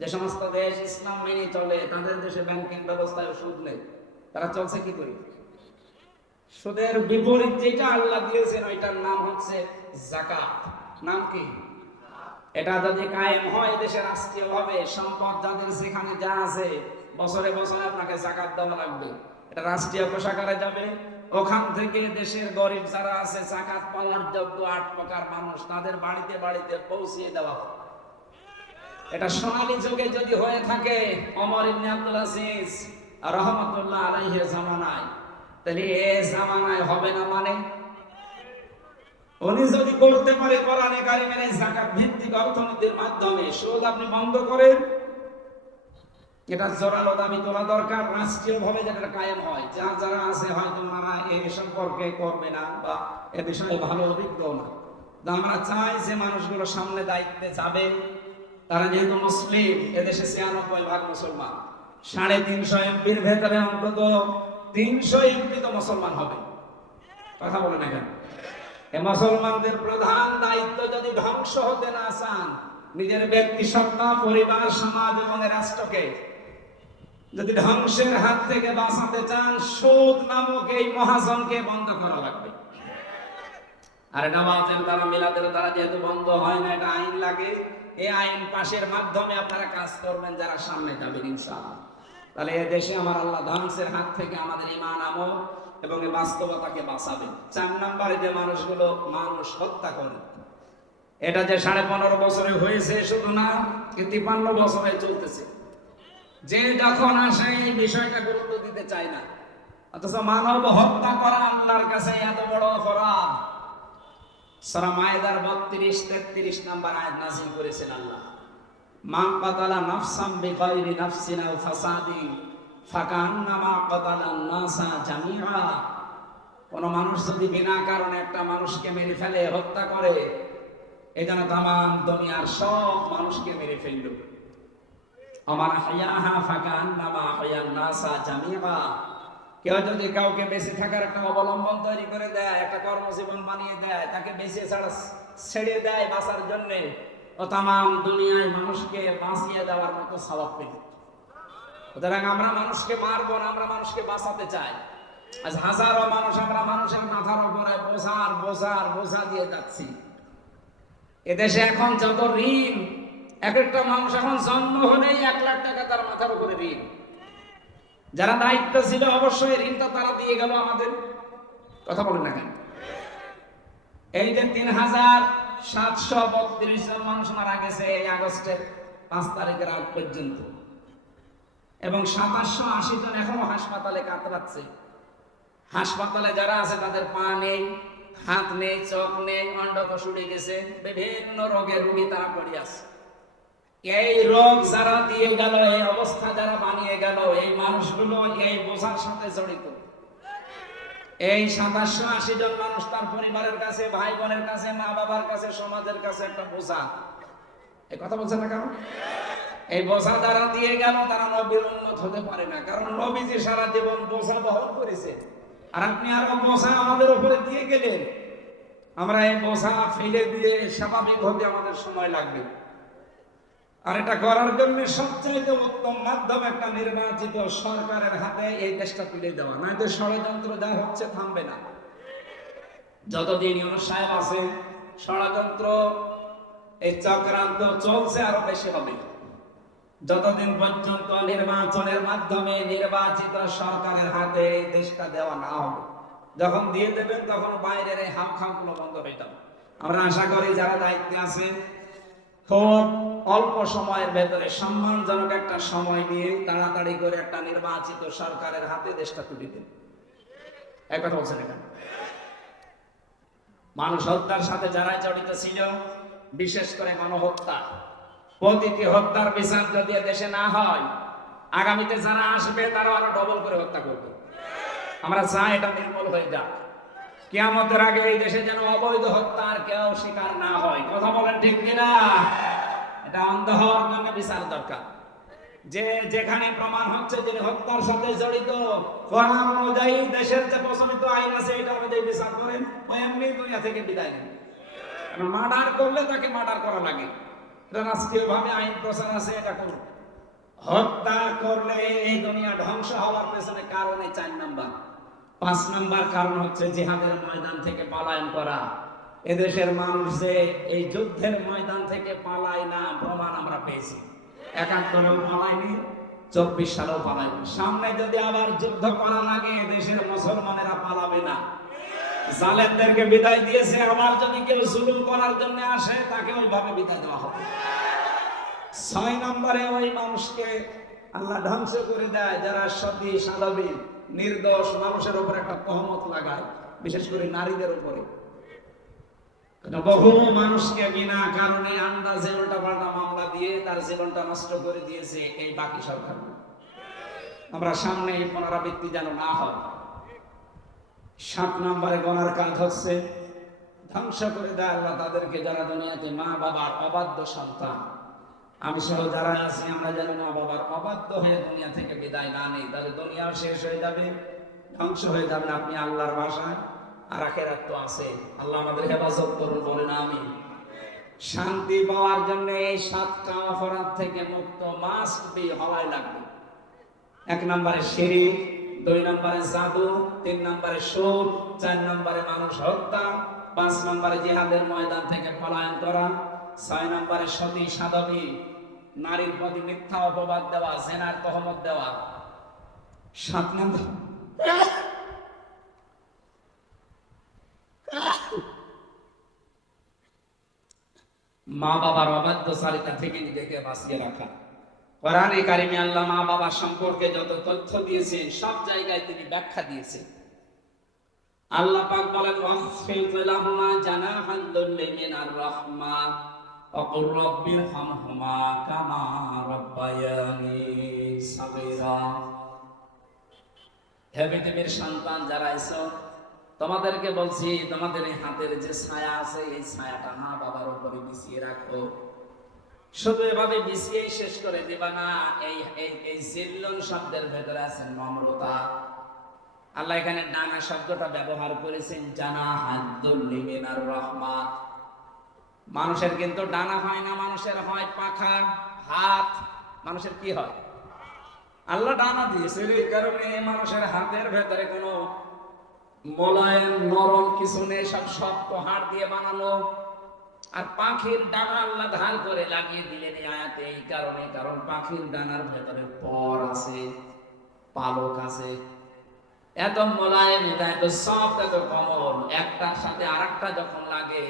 যে সমস্ত দেশ ইসলাম মেনে চলে তাদের দেশে ব্যাংকিং ব্যবস্থায় সুদ নেই, তারা চলছে কি করে? সুদের বিপরীত যেটা আল্লাহ দিয়েছেন ওইটার নাম হচ্ছে যাকাত। নাম কি? এটা যদি কায়েম হয় দেশে রাষ্ট্রীয় ভাবে, সম্পদ যাদের যেখানে যা আছে বছরে বছরে আপনাকে যাকাত দেওয়া লাগবে। এটা রাষ্ট্রীয় কোষাগারে যাবে, ওখান থেকে দেশের গরিব যারা আছে যাকাত পাওয়ার যোগ্য ৮ প্রকার মানুষ, তাদের বাড়িতে বাড়িতে পৌঁছিয়ে দেওয়া হবে। এটা সোনালী যুগে যদি হয়ে থাকে ওমর ইবনে আব্দুল আজিজ রাহমাতুল্লাহ আলাইহির জামানায়, তাহলে এই জামানায় হবে না মানে? উনি যদি করতে পারে কোরআনে কারিমের এই যাকাত ভিত্তিক অর্থনীতির মাধ্যমে সুদ আপনি বন্ধ করেন, এটা জোরালো দাবি তোলা দরকার রাষ্ট্রীয় ভাবে যেটা কায়েম হয়। যারা আছে হয়তো ওনারা এই সম্পর্কে করবে না বা এ বিষয়ে ভালো অভিজ্ঞ না। আমরা চাই যে মানুষগুলো সামনে দায়িত্বে যাবে, তারা যেহেতু মুসলিম, এদেশে ৯৬% মুসলমান, ৩৫০ এমপির ভেতরে অন্তত ৩০০ এমপি তো মুসলমান হবে। কথা বলে না কেন? এই মুসলমানদের প্রধান দায়িত্ব যদি ধ্বংস হতে না চান, নিজের ব্যক্তি সত্তা, পরিবার, সমাজ এবং রাষ্ট্রকে যদি ধ্বংসের হাত থেকে বাঁচাতে চান, সুদ নামক এই মহাজনকে বন্ধ করা লাগবে। আর এটা ওয়াজের দ্বারা, মিলাদের দ্বারা যেহেতু বন্ধ হয় না, এটা আইন লাগে। এই আইন পাশের মাধ্যমে আপনারা কাজ করবেন যারা সামনে যাবেন ইনশাআল্লাহ। তাহলে এই দেশে আমার আল্লাহ ধ্বংসের হাত থেকে আমাদের ঈমান, আমল এবং এই বাস্তবতাকে বাঁচাবেন। ৪ নম্বরে যে মানুষগুলো মানুষ হত্যা করে, এটা যে ১৫.৫ বছরে হয়েছে শুধু না, ৫৩ বছরে চলতেছে। যে যখন আসে এই বিষয়টা গুরুত্ব দিতে চায় না, অথচ মানব হত্যা করা আল্লাহর কাছে এত বড় অপরাধ। সূরা মায়েদার ৩২-৩৩ নম্বর আয়াত নাযিল করেছেন আল্লাহ। মান কাতালা নাফসাম বিগাইরি নাফসিন আও ফাসাদিন ফাকান্নামা কাতালান নাসা জামিআ। কোন মানুষ যদি বিনা কারণে একটা মানুষকে মেরে ফেলে, হত্যা করে, এই যেন তামাম দুনিয়ার সব মানুষকে মেরে ফেলল। আমার হায়াহা ফাকান্নামা হায়ান নাসা জামিআ। কেউ যদি কাউকে বেঁচে থাকার একটা অবলম্বন তৈরি করে দেয়, একটা কর্মজীবন বানিয়ে দেয়, তাকে বেঁচে ছেড়ে দেয় বাঁচার জন্য, ও তামাম দুনিয়ায় মানুষকে বাঁচিয়ে দেওয়ার মতো সওয়াব পেল। সুতরাং আমরা মানুষকে মারবো না, আমরা মানুষকে বাঁচাতে চাই। আজ হাজারো মানুষ আমরা মানুষের মাথার উপরে বোঝা দিয়ে যাচ্ছি। এদেশে এখন যত ঋণ, এক একটা মানুষ এখন জন্ম হলেই ১ লাখ টাকা তার মাথার উপরে ঋণ। যারা দায়িত্ব ছিল অবশ্যই ঋণটা তারা দিয়ে গেল আমাদের। কথা বলেন না কেন? এই যে ৩৭৩২ জন মানুষ মারা গেছে এই আগস্টের ৫ তারিখের আগ পর্যন্ত, এবং ২৭৮০ জন এখনো হাসপাতালে কাতরাচ্ছে। হাসপাতালে যারা আছে তাদের পা নেই, হাত নেই, চোখ নেই, অন্ডকোষ উড়ে গেছে, বিভিন্ন রোগের রোগী তারা পড়ে আছে। এই রোগ যারা দিয়ে গেল, এই অবস্থা যারা বানিয়ে গেল, এই মানুষগুলো এই বোঝার সাথে জড়িত। এই ৭৮০ জন মানুষ তার পরিবারের কাছে, ভাই বোনের কাছে, মা বাবার কাছে, সমাজের কাছে একটা বোঝা। এই কথা বলছেন না কারণ এই বোঝা যারা দিয়ে গেল তারা নবীর উম্মত হতে পারে না, কারণ নবীজি সারা জীবন বোঝা বহন করেছে। আর আপনি আরো বোঝা আমাদের উপরে দিয়ে গেলেন, আমরা এই বোঝা ফেলে দিয়ে স্বাভাবিক হতে আমাদের সময় লাগবে। আর এটা করার জন্য সবচাইতে উত্তম মাধ্যম একটা নির্বাচিত সরকারের হাতে এই দেশটা তুলে দেওয়া, নয়তো ষড়যন্ত্র যা হচ্ছে থামবে না। যতদিন ইউনূস সাহেব আছে, ষড়যন্ত্র, এই চক্রান্ত চলছে, আরো বেশি হবে। যতদিন পর্যন্ত নির্বাচনের মাধ্যমে নির্বাচিত সরকারের হাতে এই দেশটা দেওয়া না হবে, যখন দিয়ে দেবেন তখন বাইরের এই হামখামগুলো বন্ধ হয়ে যাবে। আমরা আশা করি যারা দায়িত্বে আছেন খুব অল্প সময়ের ভেতরে সম্মানজনক একটা সময় নিয়ে তাড়াতাড়ি করে একটা নির্বাচিত সরকারের হাতে দেশটা তুলে দেন। এক কথা বলছেন এখানে মানুষ হত্যার সাথে যারা জড়িত ছিল, বিশেষ করে গণহত্যা, প্রতিটি হত্যার বিচার যদি দেশে না হয়, আগামীতে যারা আসবে তারা আরো ডবল করে হত্যা করবে। আমরা চাই এটা নির্মূল হয়ে যাক। কিয়ামতের আগে এই দেশে যেন অবৈধ হত্যার কেউ শিকার না হয়। কথা বলেন ঠিক কিনা? এটা অন্ধ হওয়ার জন্য বিচার দরকার। যে যেখানে প্রমাণ হচ্ছে যে হত্যার সাথে জড়িত, কোরআন অনুযায়ী দেশের যে প্রচলিত আইন আছে এটা অনুযায়ী বিচার করেন, ওই এমনি দুনিয়া থেকে বিদায় নেন। মার্ডার করলে তাকে মার্ডার করা লাগে, এটা রাষ্ট্রীয় ভাবে আইন প্রচার আছে, এটা করুন। হত্যা করলে এই দুনিয়া ধ্বংস হওয়ার পেছনে কারণ 4 নাম্বার। 5 নাম্বার কারণ হচ্ছে জিহাদের ময়দান থেকে পলায়ন করা। এদেশের মানুষ যে এই যুদ্ধের ময়দান থেকে পালায় না, প্রমাণ আমরা পেয়েছি। 71-এও পালায়নি, 24 সালেও পালায়নি। সামনে যদি আবার যুদ্ধ করা লাগে, দেশের মুসলমানেরা পালাবে না। জালেমদেরকে বিদায় দিয়েছে, আবার যদি কেউ জুলুম করার জন্য আসে তাকে ওইভাবে বিদায় দেওয়া হবে। 6 নম্বরে ওই মানুষকে আল্লাহ ধ্বংস করে দেয় যারা সতী সাধবী নির্দোষ মানুষের উপর একটা তহমত লাগায়, বিশেষ করে নারীদের উপরে। বহু মানুষকে বিনা কারণে আন্দাজে উল্টাপাল্টা মামলা দিয়ে তার জীবনটা নষ্ট করে দিয়েছে এই বাকি সরকার। আমরা সামনে এই পুনরাবৃত্তি যেন না হয়। 7 নম্বরে গণার কাজ হচ্ছে ধ্বংস করে দেয় আল্লাহ তাদেরকে যারা দুনিয়াতে মা বাবার অবাধ্য সন্তান। আমি সহ যারা আছি আমরা যেন মা বাবার অবাধ্য হয়ে দুনিয়া থেকে বিদায় না নেই, তাহলে দুনিয়াও শেষ হয়ে যাবে, ধ্বংস হয়ে যাবেন আপনি আল্লাহর ভাষায়, আর আখিরাত তো আছে। আল্লাহ আমাদের হেফাজত করুন, বলেন আমিন। শান্তি পাওয়ার জন্য এই 7টা অপরাধ থেকে মুক্ত মাস্ট বি হওয়াই লাগবে। 1 নম্বরে শিরক, 2 নম্বরে জাদু, 3 নম্বরে সুদ, 4 নম্বরে মানুষ হত্যা, 5 নম্বরে জিহাদের ময়দান থেকে পলায়ন করা, 6 নম্বরে সতী সাধবী নারীর প্রতি মিথ্যা অপবাদ দেওয়া, জেনার তহমত দেওয়া, 7 নম্বর মা বাবার অবাধ্যচারিতা থেকে নিজেকে বাঁচিয়ে রাখা। কোরআনে কারিমে আল্লাহ মা বাবার সম্পর্কে যত তথ্য দিয়েছেন সব জায়গায় তিনি ব্যাখ্যা দিয়েছেন। আল্লাহ পাক বলেন ওয়াসফিল লাহুমা জানাহাল যুল্লি মিনার রাহমা ওয়াকুর রাব্বিরহামহুমা কামা রাব্বায়ানি সাগীরা। হে পৃথিবীর সন্তান যারা আছো, তোমাদেরকে বলছি তোমাদের এই হাতের যে ছায়া আছে এই ছায়াটা মা বাবার উপরে বিছিয়ে রাখো। শুধু এভাবে বিছিয়ে শেষ করে দিবা না, এই এই এই জিল্লুন শব্দের ভেতরে আছে নম্রতা। আল্লাহ এখানে ডানা শব্দটা ব্যবহার করেছেন, জানাহাল যুল্লি মিনার রাহমা। মানুষের কিন্তু ডানা হয় না, মানুষের হয় পাখা, হাত। মানুষের কি হয়? আল্লাহ ডানা দিয়েছে, এই কারণে মানুষের হাতের ভেতরে কোনো মোলায়েম নরম কিছু নেই, সব শক্ত হাড় দিয়ে বানানো। আর পাখির ডানা আল্লাহ ধার করে লাগিয়ে দিলেন এই আয়াতে, এই কারণে, কারণ পাখির ডানার ভেতরে পর আছে, পালক আছে। এত মোলায়েম, এত সফট, এত কোমল, একটার সাথে আরেকটা যখন লাগে,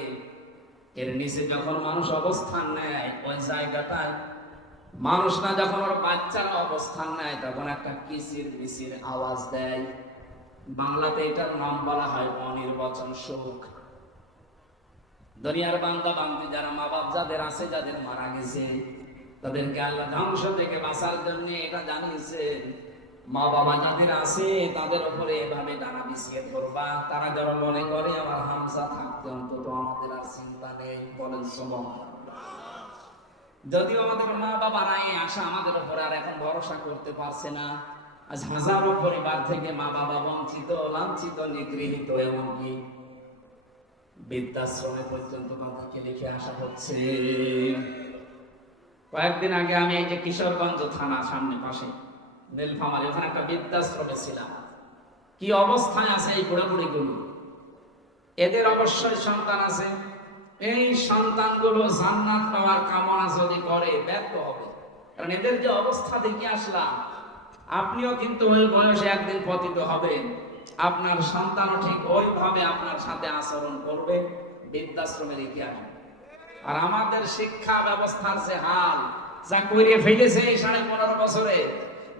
এর নিচে যখন মানুষ অবস্থান নেয় ওই জায়গাটায়, মানুষ না যখন ওর বাচ্চারা অবস্থান নেয় তখন একটা কিচির মিচির আওয়াজ দেয়। বাংলাতে এটার নাম বলা হয় অনির্বচন সুখ। দুনিয়ার বান্দা বান্দি যারা মা বাপ যাদের আছে, যাদের মারা গেছে, তাদেরকে আল্লাহ ধ্বংস থেকে বাঁচার জন্য এটা জানিয়েছে। মা বাবা যাদের আছে তাদের উপরে এভাবে ডানা বিছিয়ে ধরবা। তারা যারা মনে করে আমার হামসা থাকতে অন্তত আমাদের আর চিন্তা নেই, বলেন সুবহানাল্লাহ। যদিও আমাদের মা বাবা রায়ে আসা আমাদের উপর আর এখন ভরসা করতে পারছে না। আজ হাজারো পরিবার থেকে মা বাবা বঞ্চিত, লাঞ্ছিত, নিগৃহীত, এমনকি বৃদ্ধাশ্রমে পর্যন্ত তাদেরকে লিখে আসা হচ্ছে। কয়েকদিন আগে আমি এই যে কিশোরগঞ্জ থানা সামনে পাশে নীলফামারী, ওখানে একটা বৃদ্ধাশ্রমে ছিলাম। কি অবস্থায় আছে এই বুড়া বুড়িগুলো। এদের অবশ্যই সন্তান আছে। এই সন্তানগুলো জান্নাত পাওয়ার কামনা যদি করে ব্যর্থ হবে, কারণ এদের যে অবস্থা দেখে আসলাম। আপনিও কিন্তু ওই বয়সে একদিন পতিত হবেন, আপনার সন্তানও ঠিক ওইভাবে আপনার সাথে আচরণ করবে, বৃদ্ধাশ্রমে রেখে আসবে। আর আমাদের শিক্ষা ব্যবস্থার যে হাল যা করিয়ে ফেলেছে এই 15.5 বছরে,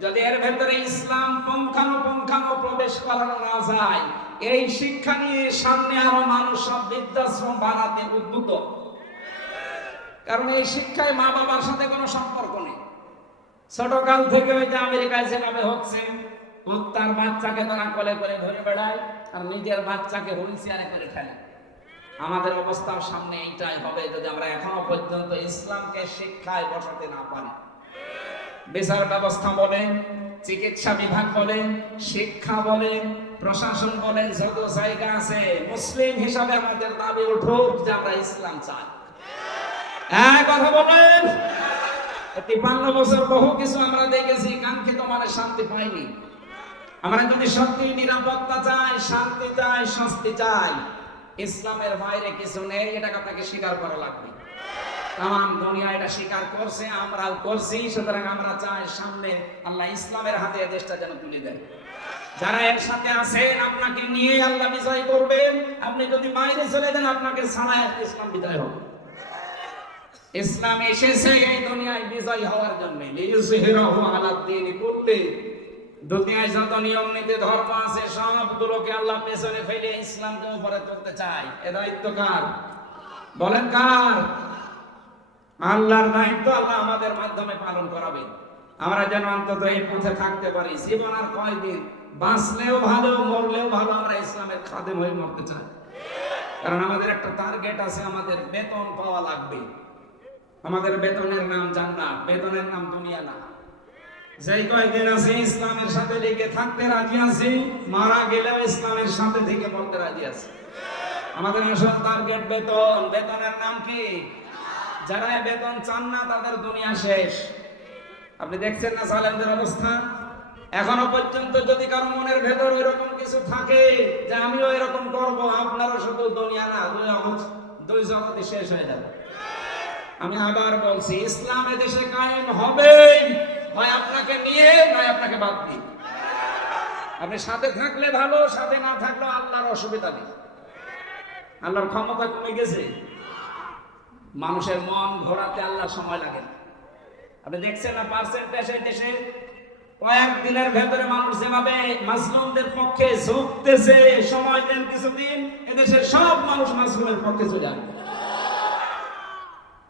যদি এর ভেতরে ইসলাম পঙ্খানুপুঙ্খানু প্রবেশ করানো না যায়, এই শিক্ষা নিয়ে সামনে আরো মানুষ সব বৃদ্ধাশ্রম বানাতে উদ্যুত। কারণ এই শিক্ষায় মা বাবার সাথে কোনো সম্পর্ক নেই। ছোটকাল থেকে ওই যে আমেরিকায় যেভাবে হচ্ছে, তার বাচ্চাকে তারা কোলে করে ঘুরে বেড়ায় আর নিজের বাচ্চাকে হুইল চেয়ারে করে ফেলে। আমাদের অবস্থার সামনে এইটাই হবে যদি আমরা এখনো পর্যন্ত ইসলামকে শিক্ষায় বসাতে না পারি। বিচার ব্যবস্থা বলেন, চিকিৎসা বিভাগ বলেন, শিক্ষা বলেন, প্রশাসন বলেন, যত জায়গা আছে মুসলিম হিসাবে আমাদের দাবি উঠুক যে আমরা ইসলাম চাই। হ্যাঁ, কথা বলেন। 53 বছর বহু কিছু আমরা দেখেছি, কাঙ্ক্ষিত মানে শান্তি পাইনি। আমরা যদি সত্যি নিরাপত্তা চাই, শান্তি চাই, স্বস্তি চাই, ইসলামের বাইরে কিছু নেই, এটাকে আপনাকে স্বীকার করা লাগবে। তাম দুনিয়া এটা স্বীকার করছে, আমরাও করছি। সুতরাং আমরা চাই সামনে আল্লাহ ইসলামের হাতে দেশটা যেন তুলে দেয়। যারা একসাথে আছেন আপনাকে নিয়ে আল্লাহ বিজয় করবেন। আপনি যদি বাইরে চলে যান আপনাকে ছাড়াই ইসলাম বিজয় হবে। ইসলাম এসেছে এই দুনিয়ায় বিজয় হওয়ার জন্য। লিইয়ুযহিরাহু আলাদ দীনি কুল্লি। দুনিয়ায় যত নিয়ম নীতি ধর্ম আছে সবগুলোকে আল্লাহ পেছনে ফেলে ইসলামকে উপরে তুলতে চায়। এ দায়িত্ব কার? বলেন কার? আল্লাহর দায়িত্ব। আল্লাহ আমাদের মাধ্যমে পালন করাবেন। আমরা যেন অন্তত এই পথে থাকতে পারি। জীবন আর কয়দিন, বাঁচলেও ভালো, মরলেও ভালো, আমরা ইসলামের খাদেম হয়ে মরতে চাই। কারণ আমাদের একটা টার্গেট আছে, আমাদের বেতন পাওয়া লাগবে। আমাদের বেতনের নাম জান্নাত, বেতনের নাম দুনিয়া না। যেই কয়েকদিন আছে ইসলামের সাথে লেগে থাকতে রাজি আছি, মারা গেলেও ইসলামের সাথে থেকে মরতে রাজি আছি। আমাদের আসল টার্গেট বেতন। বেতনের নাম কি? যারা বেতন চান না তাদের দুনিয়া শেষ। আপনি দেখছেন না সালেমদের অবস্থা। এখনো পর্যন্ত যদি কারো মনের ভেতর এরকম কিছু থাকে যে আমিও এরকম করব, আপনারও শুধু দুনিয়া না, দুই জগতে শেষ হয়ে যাবে। আমি আবার বলছি, ইসলাম এদেশে কায়েম হবে, হয় আপনাকে নিয়ে নয় আপনাকে বাদ দিয়ে। আপনি সাথে থাকলে ভালো, সাথে না থাকলেও আল্লাহর অসুবিধা নেই। আল্লাহর ক্ষমতা কমে গেছে। মানুষের মন ঘোরাতে আল্লাহ সময় লাগে না। আপনি দেখছেন না পার্সেন্টেজ দেশে কয়েকদিনের ভেতরে মানুষ যেভাবে মাজলুমদের পক্ষে ঝুঁকতেছে, সময় দেন কিছুদিন, এদেশের সব মানুষ মাজলুমের পক্ষে চলে আসবে।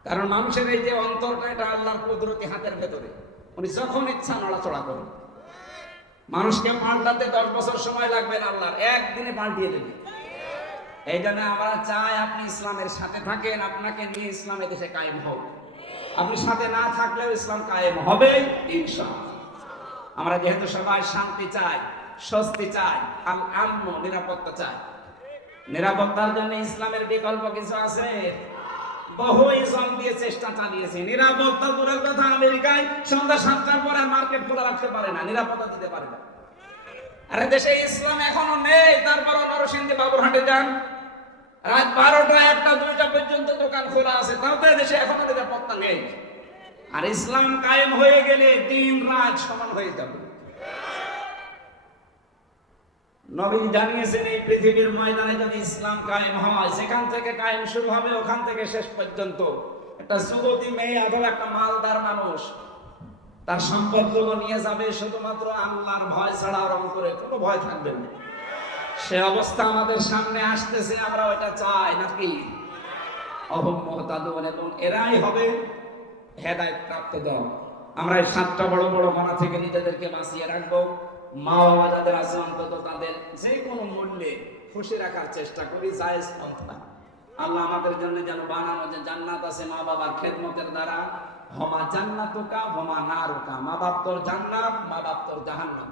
কারণ মানুষের এই যে অন্তরটা, এটা আল্লাহর কুদরতি হাতের ভেতরে। উনি যখন ইচ্ছা নড়াচড়া করেন। মানুষকে পাল্টাতে 10 বছর সময় লাগবে না, আল্লাহর একদিনে পাল্টিয়ে দেবে। এই জন্য আমরা চাই আপনি ইসলামের সাথে থাকেন, আপনাকে নিয়ে ইসলাম এদেশে কায়েম হোক। আপনি সাথে না থাকলেও ইসলাম কায়েম হবে ইনশাআল্লাহ। আমরা যেহেতু সবাই শান্তি চাই, স্বস্তি চাই, আল আমন, নিরাপত্তা চাই। নিরাপত্তার জন্য ইসলামের বিকল্প কিছু আছে? বহু ইসলাম দিয়ে চেষ্টা চালিয়েছে। নিরাপত্তা দূরের কথা, আমেরিকায় সন্ধ্যা 7টার পরে মার্কেট খোলা রাখতে পারে না, নিরাপত্তা দিতে পারে না। আরে দেশে ইসলাম এখনো নেই, তারপরও নরসিংদী বাবুরহাটে যান, রাত 12টা, 1টা, 2টা পর্যন্ত দোকান খোলা আছে, তাও তো দেশে এখনো নিরাপত্তা নেই। আর ইসলাম কায়েম হয়ে গেলে দিন রাত সমান হয়ে যাবে। নবী জানিয়েছেন এই পৃথিবীর ময়দানে যদি ইসলাম কায়েম হয়, সেখান থেকে কায়েম শুরু হবে, ওখান থেকে শেষ পর্যন্ত। একটা যুবতী মেয়ে অথবা একটা মালদার মানুষ তার সম্পদগুলো নিয়ে যাবে শুধুমাত্র আল্লাহর ভয় ছাড়া, আর অন্তরে কোনো ভয় থাকবে না। সে অবস্থা আমাদের সামনে আসতেছে, আমরা ওইটা চাই নাকি? এবং এরাই হবে হেদায়েত প্রাপ্ত দল। আমরা এই 7টা বড় বড় মানা থেকে নিজেদেরকে বাঁচিয়ে রাখবো। মা বাবা যাদের আছে অন্তত তাদের যে কোনো মূল্যে খুশি রাখার চেষ্টা করি, জায়েজ পন্থা। আল্লাহ আমাদের জন্য যেন বানানো যে জান্নাত আছে মা বাবার খেদমতের দ্বারা, হমা জান্নাতুকা হমা নারুকা, মা বাপ তোর জান্নাত, মা বাপ তোর জাহান্নাম।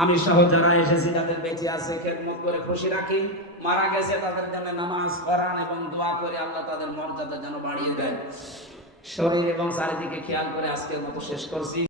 আমি সহ যারা এসেছি তাদের বেঁচে আছে খেদমত করে খুশি রাখি, মারা গেছে তাদের জন্য নামাজ কোরআন এবং দোয়া করে আল্লাহ তাদের মর্যাদা যেন বাড়িয়ে দেয়। শরীর এবং চারিদিকে খেয়াল করে আজকের মতো শেষ করছি।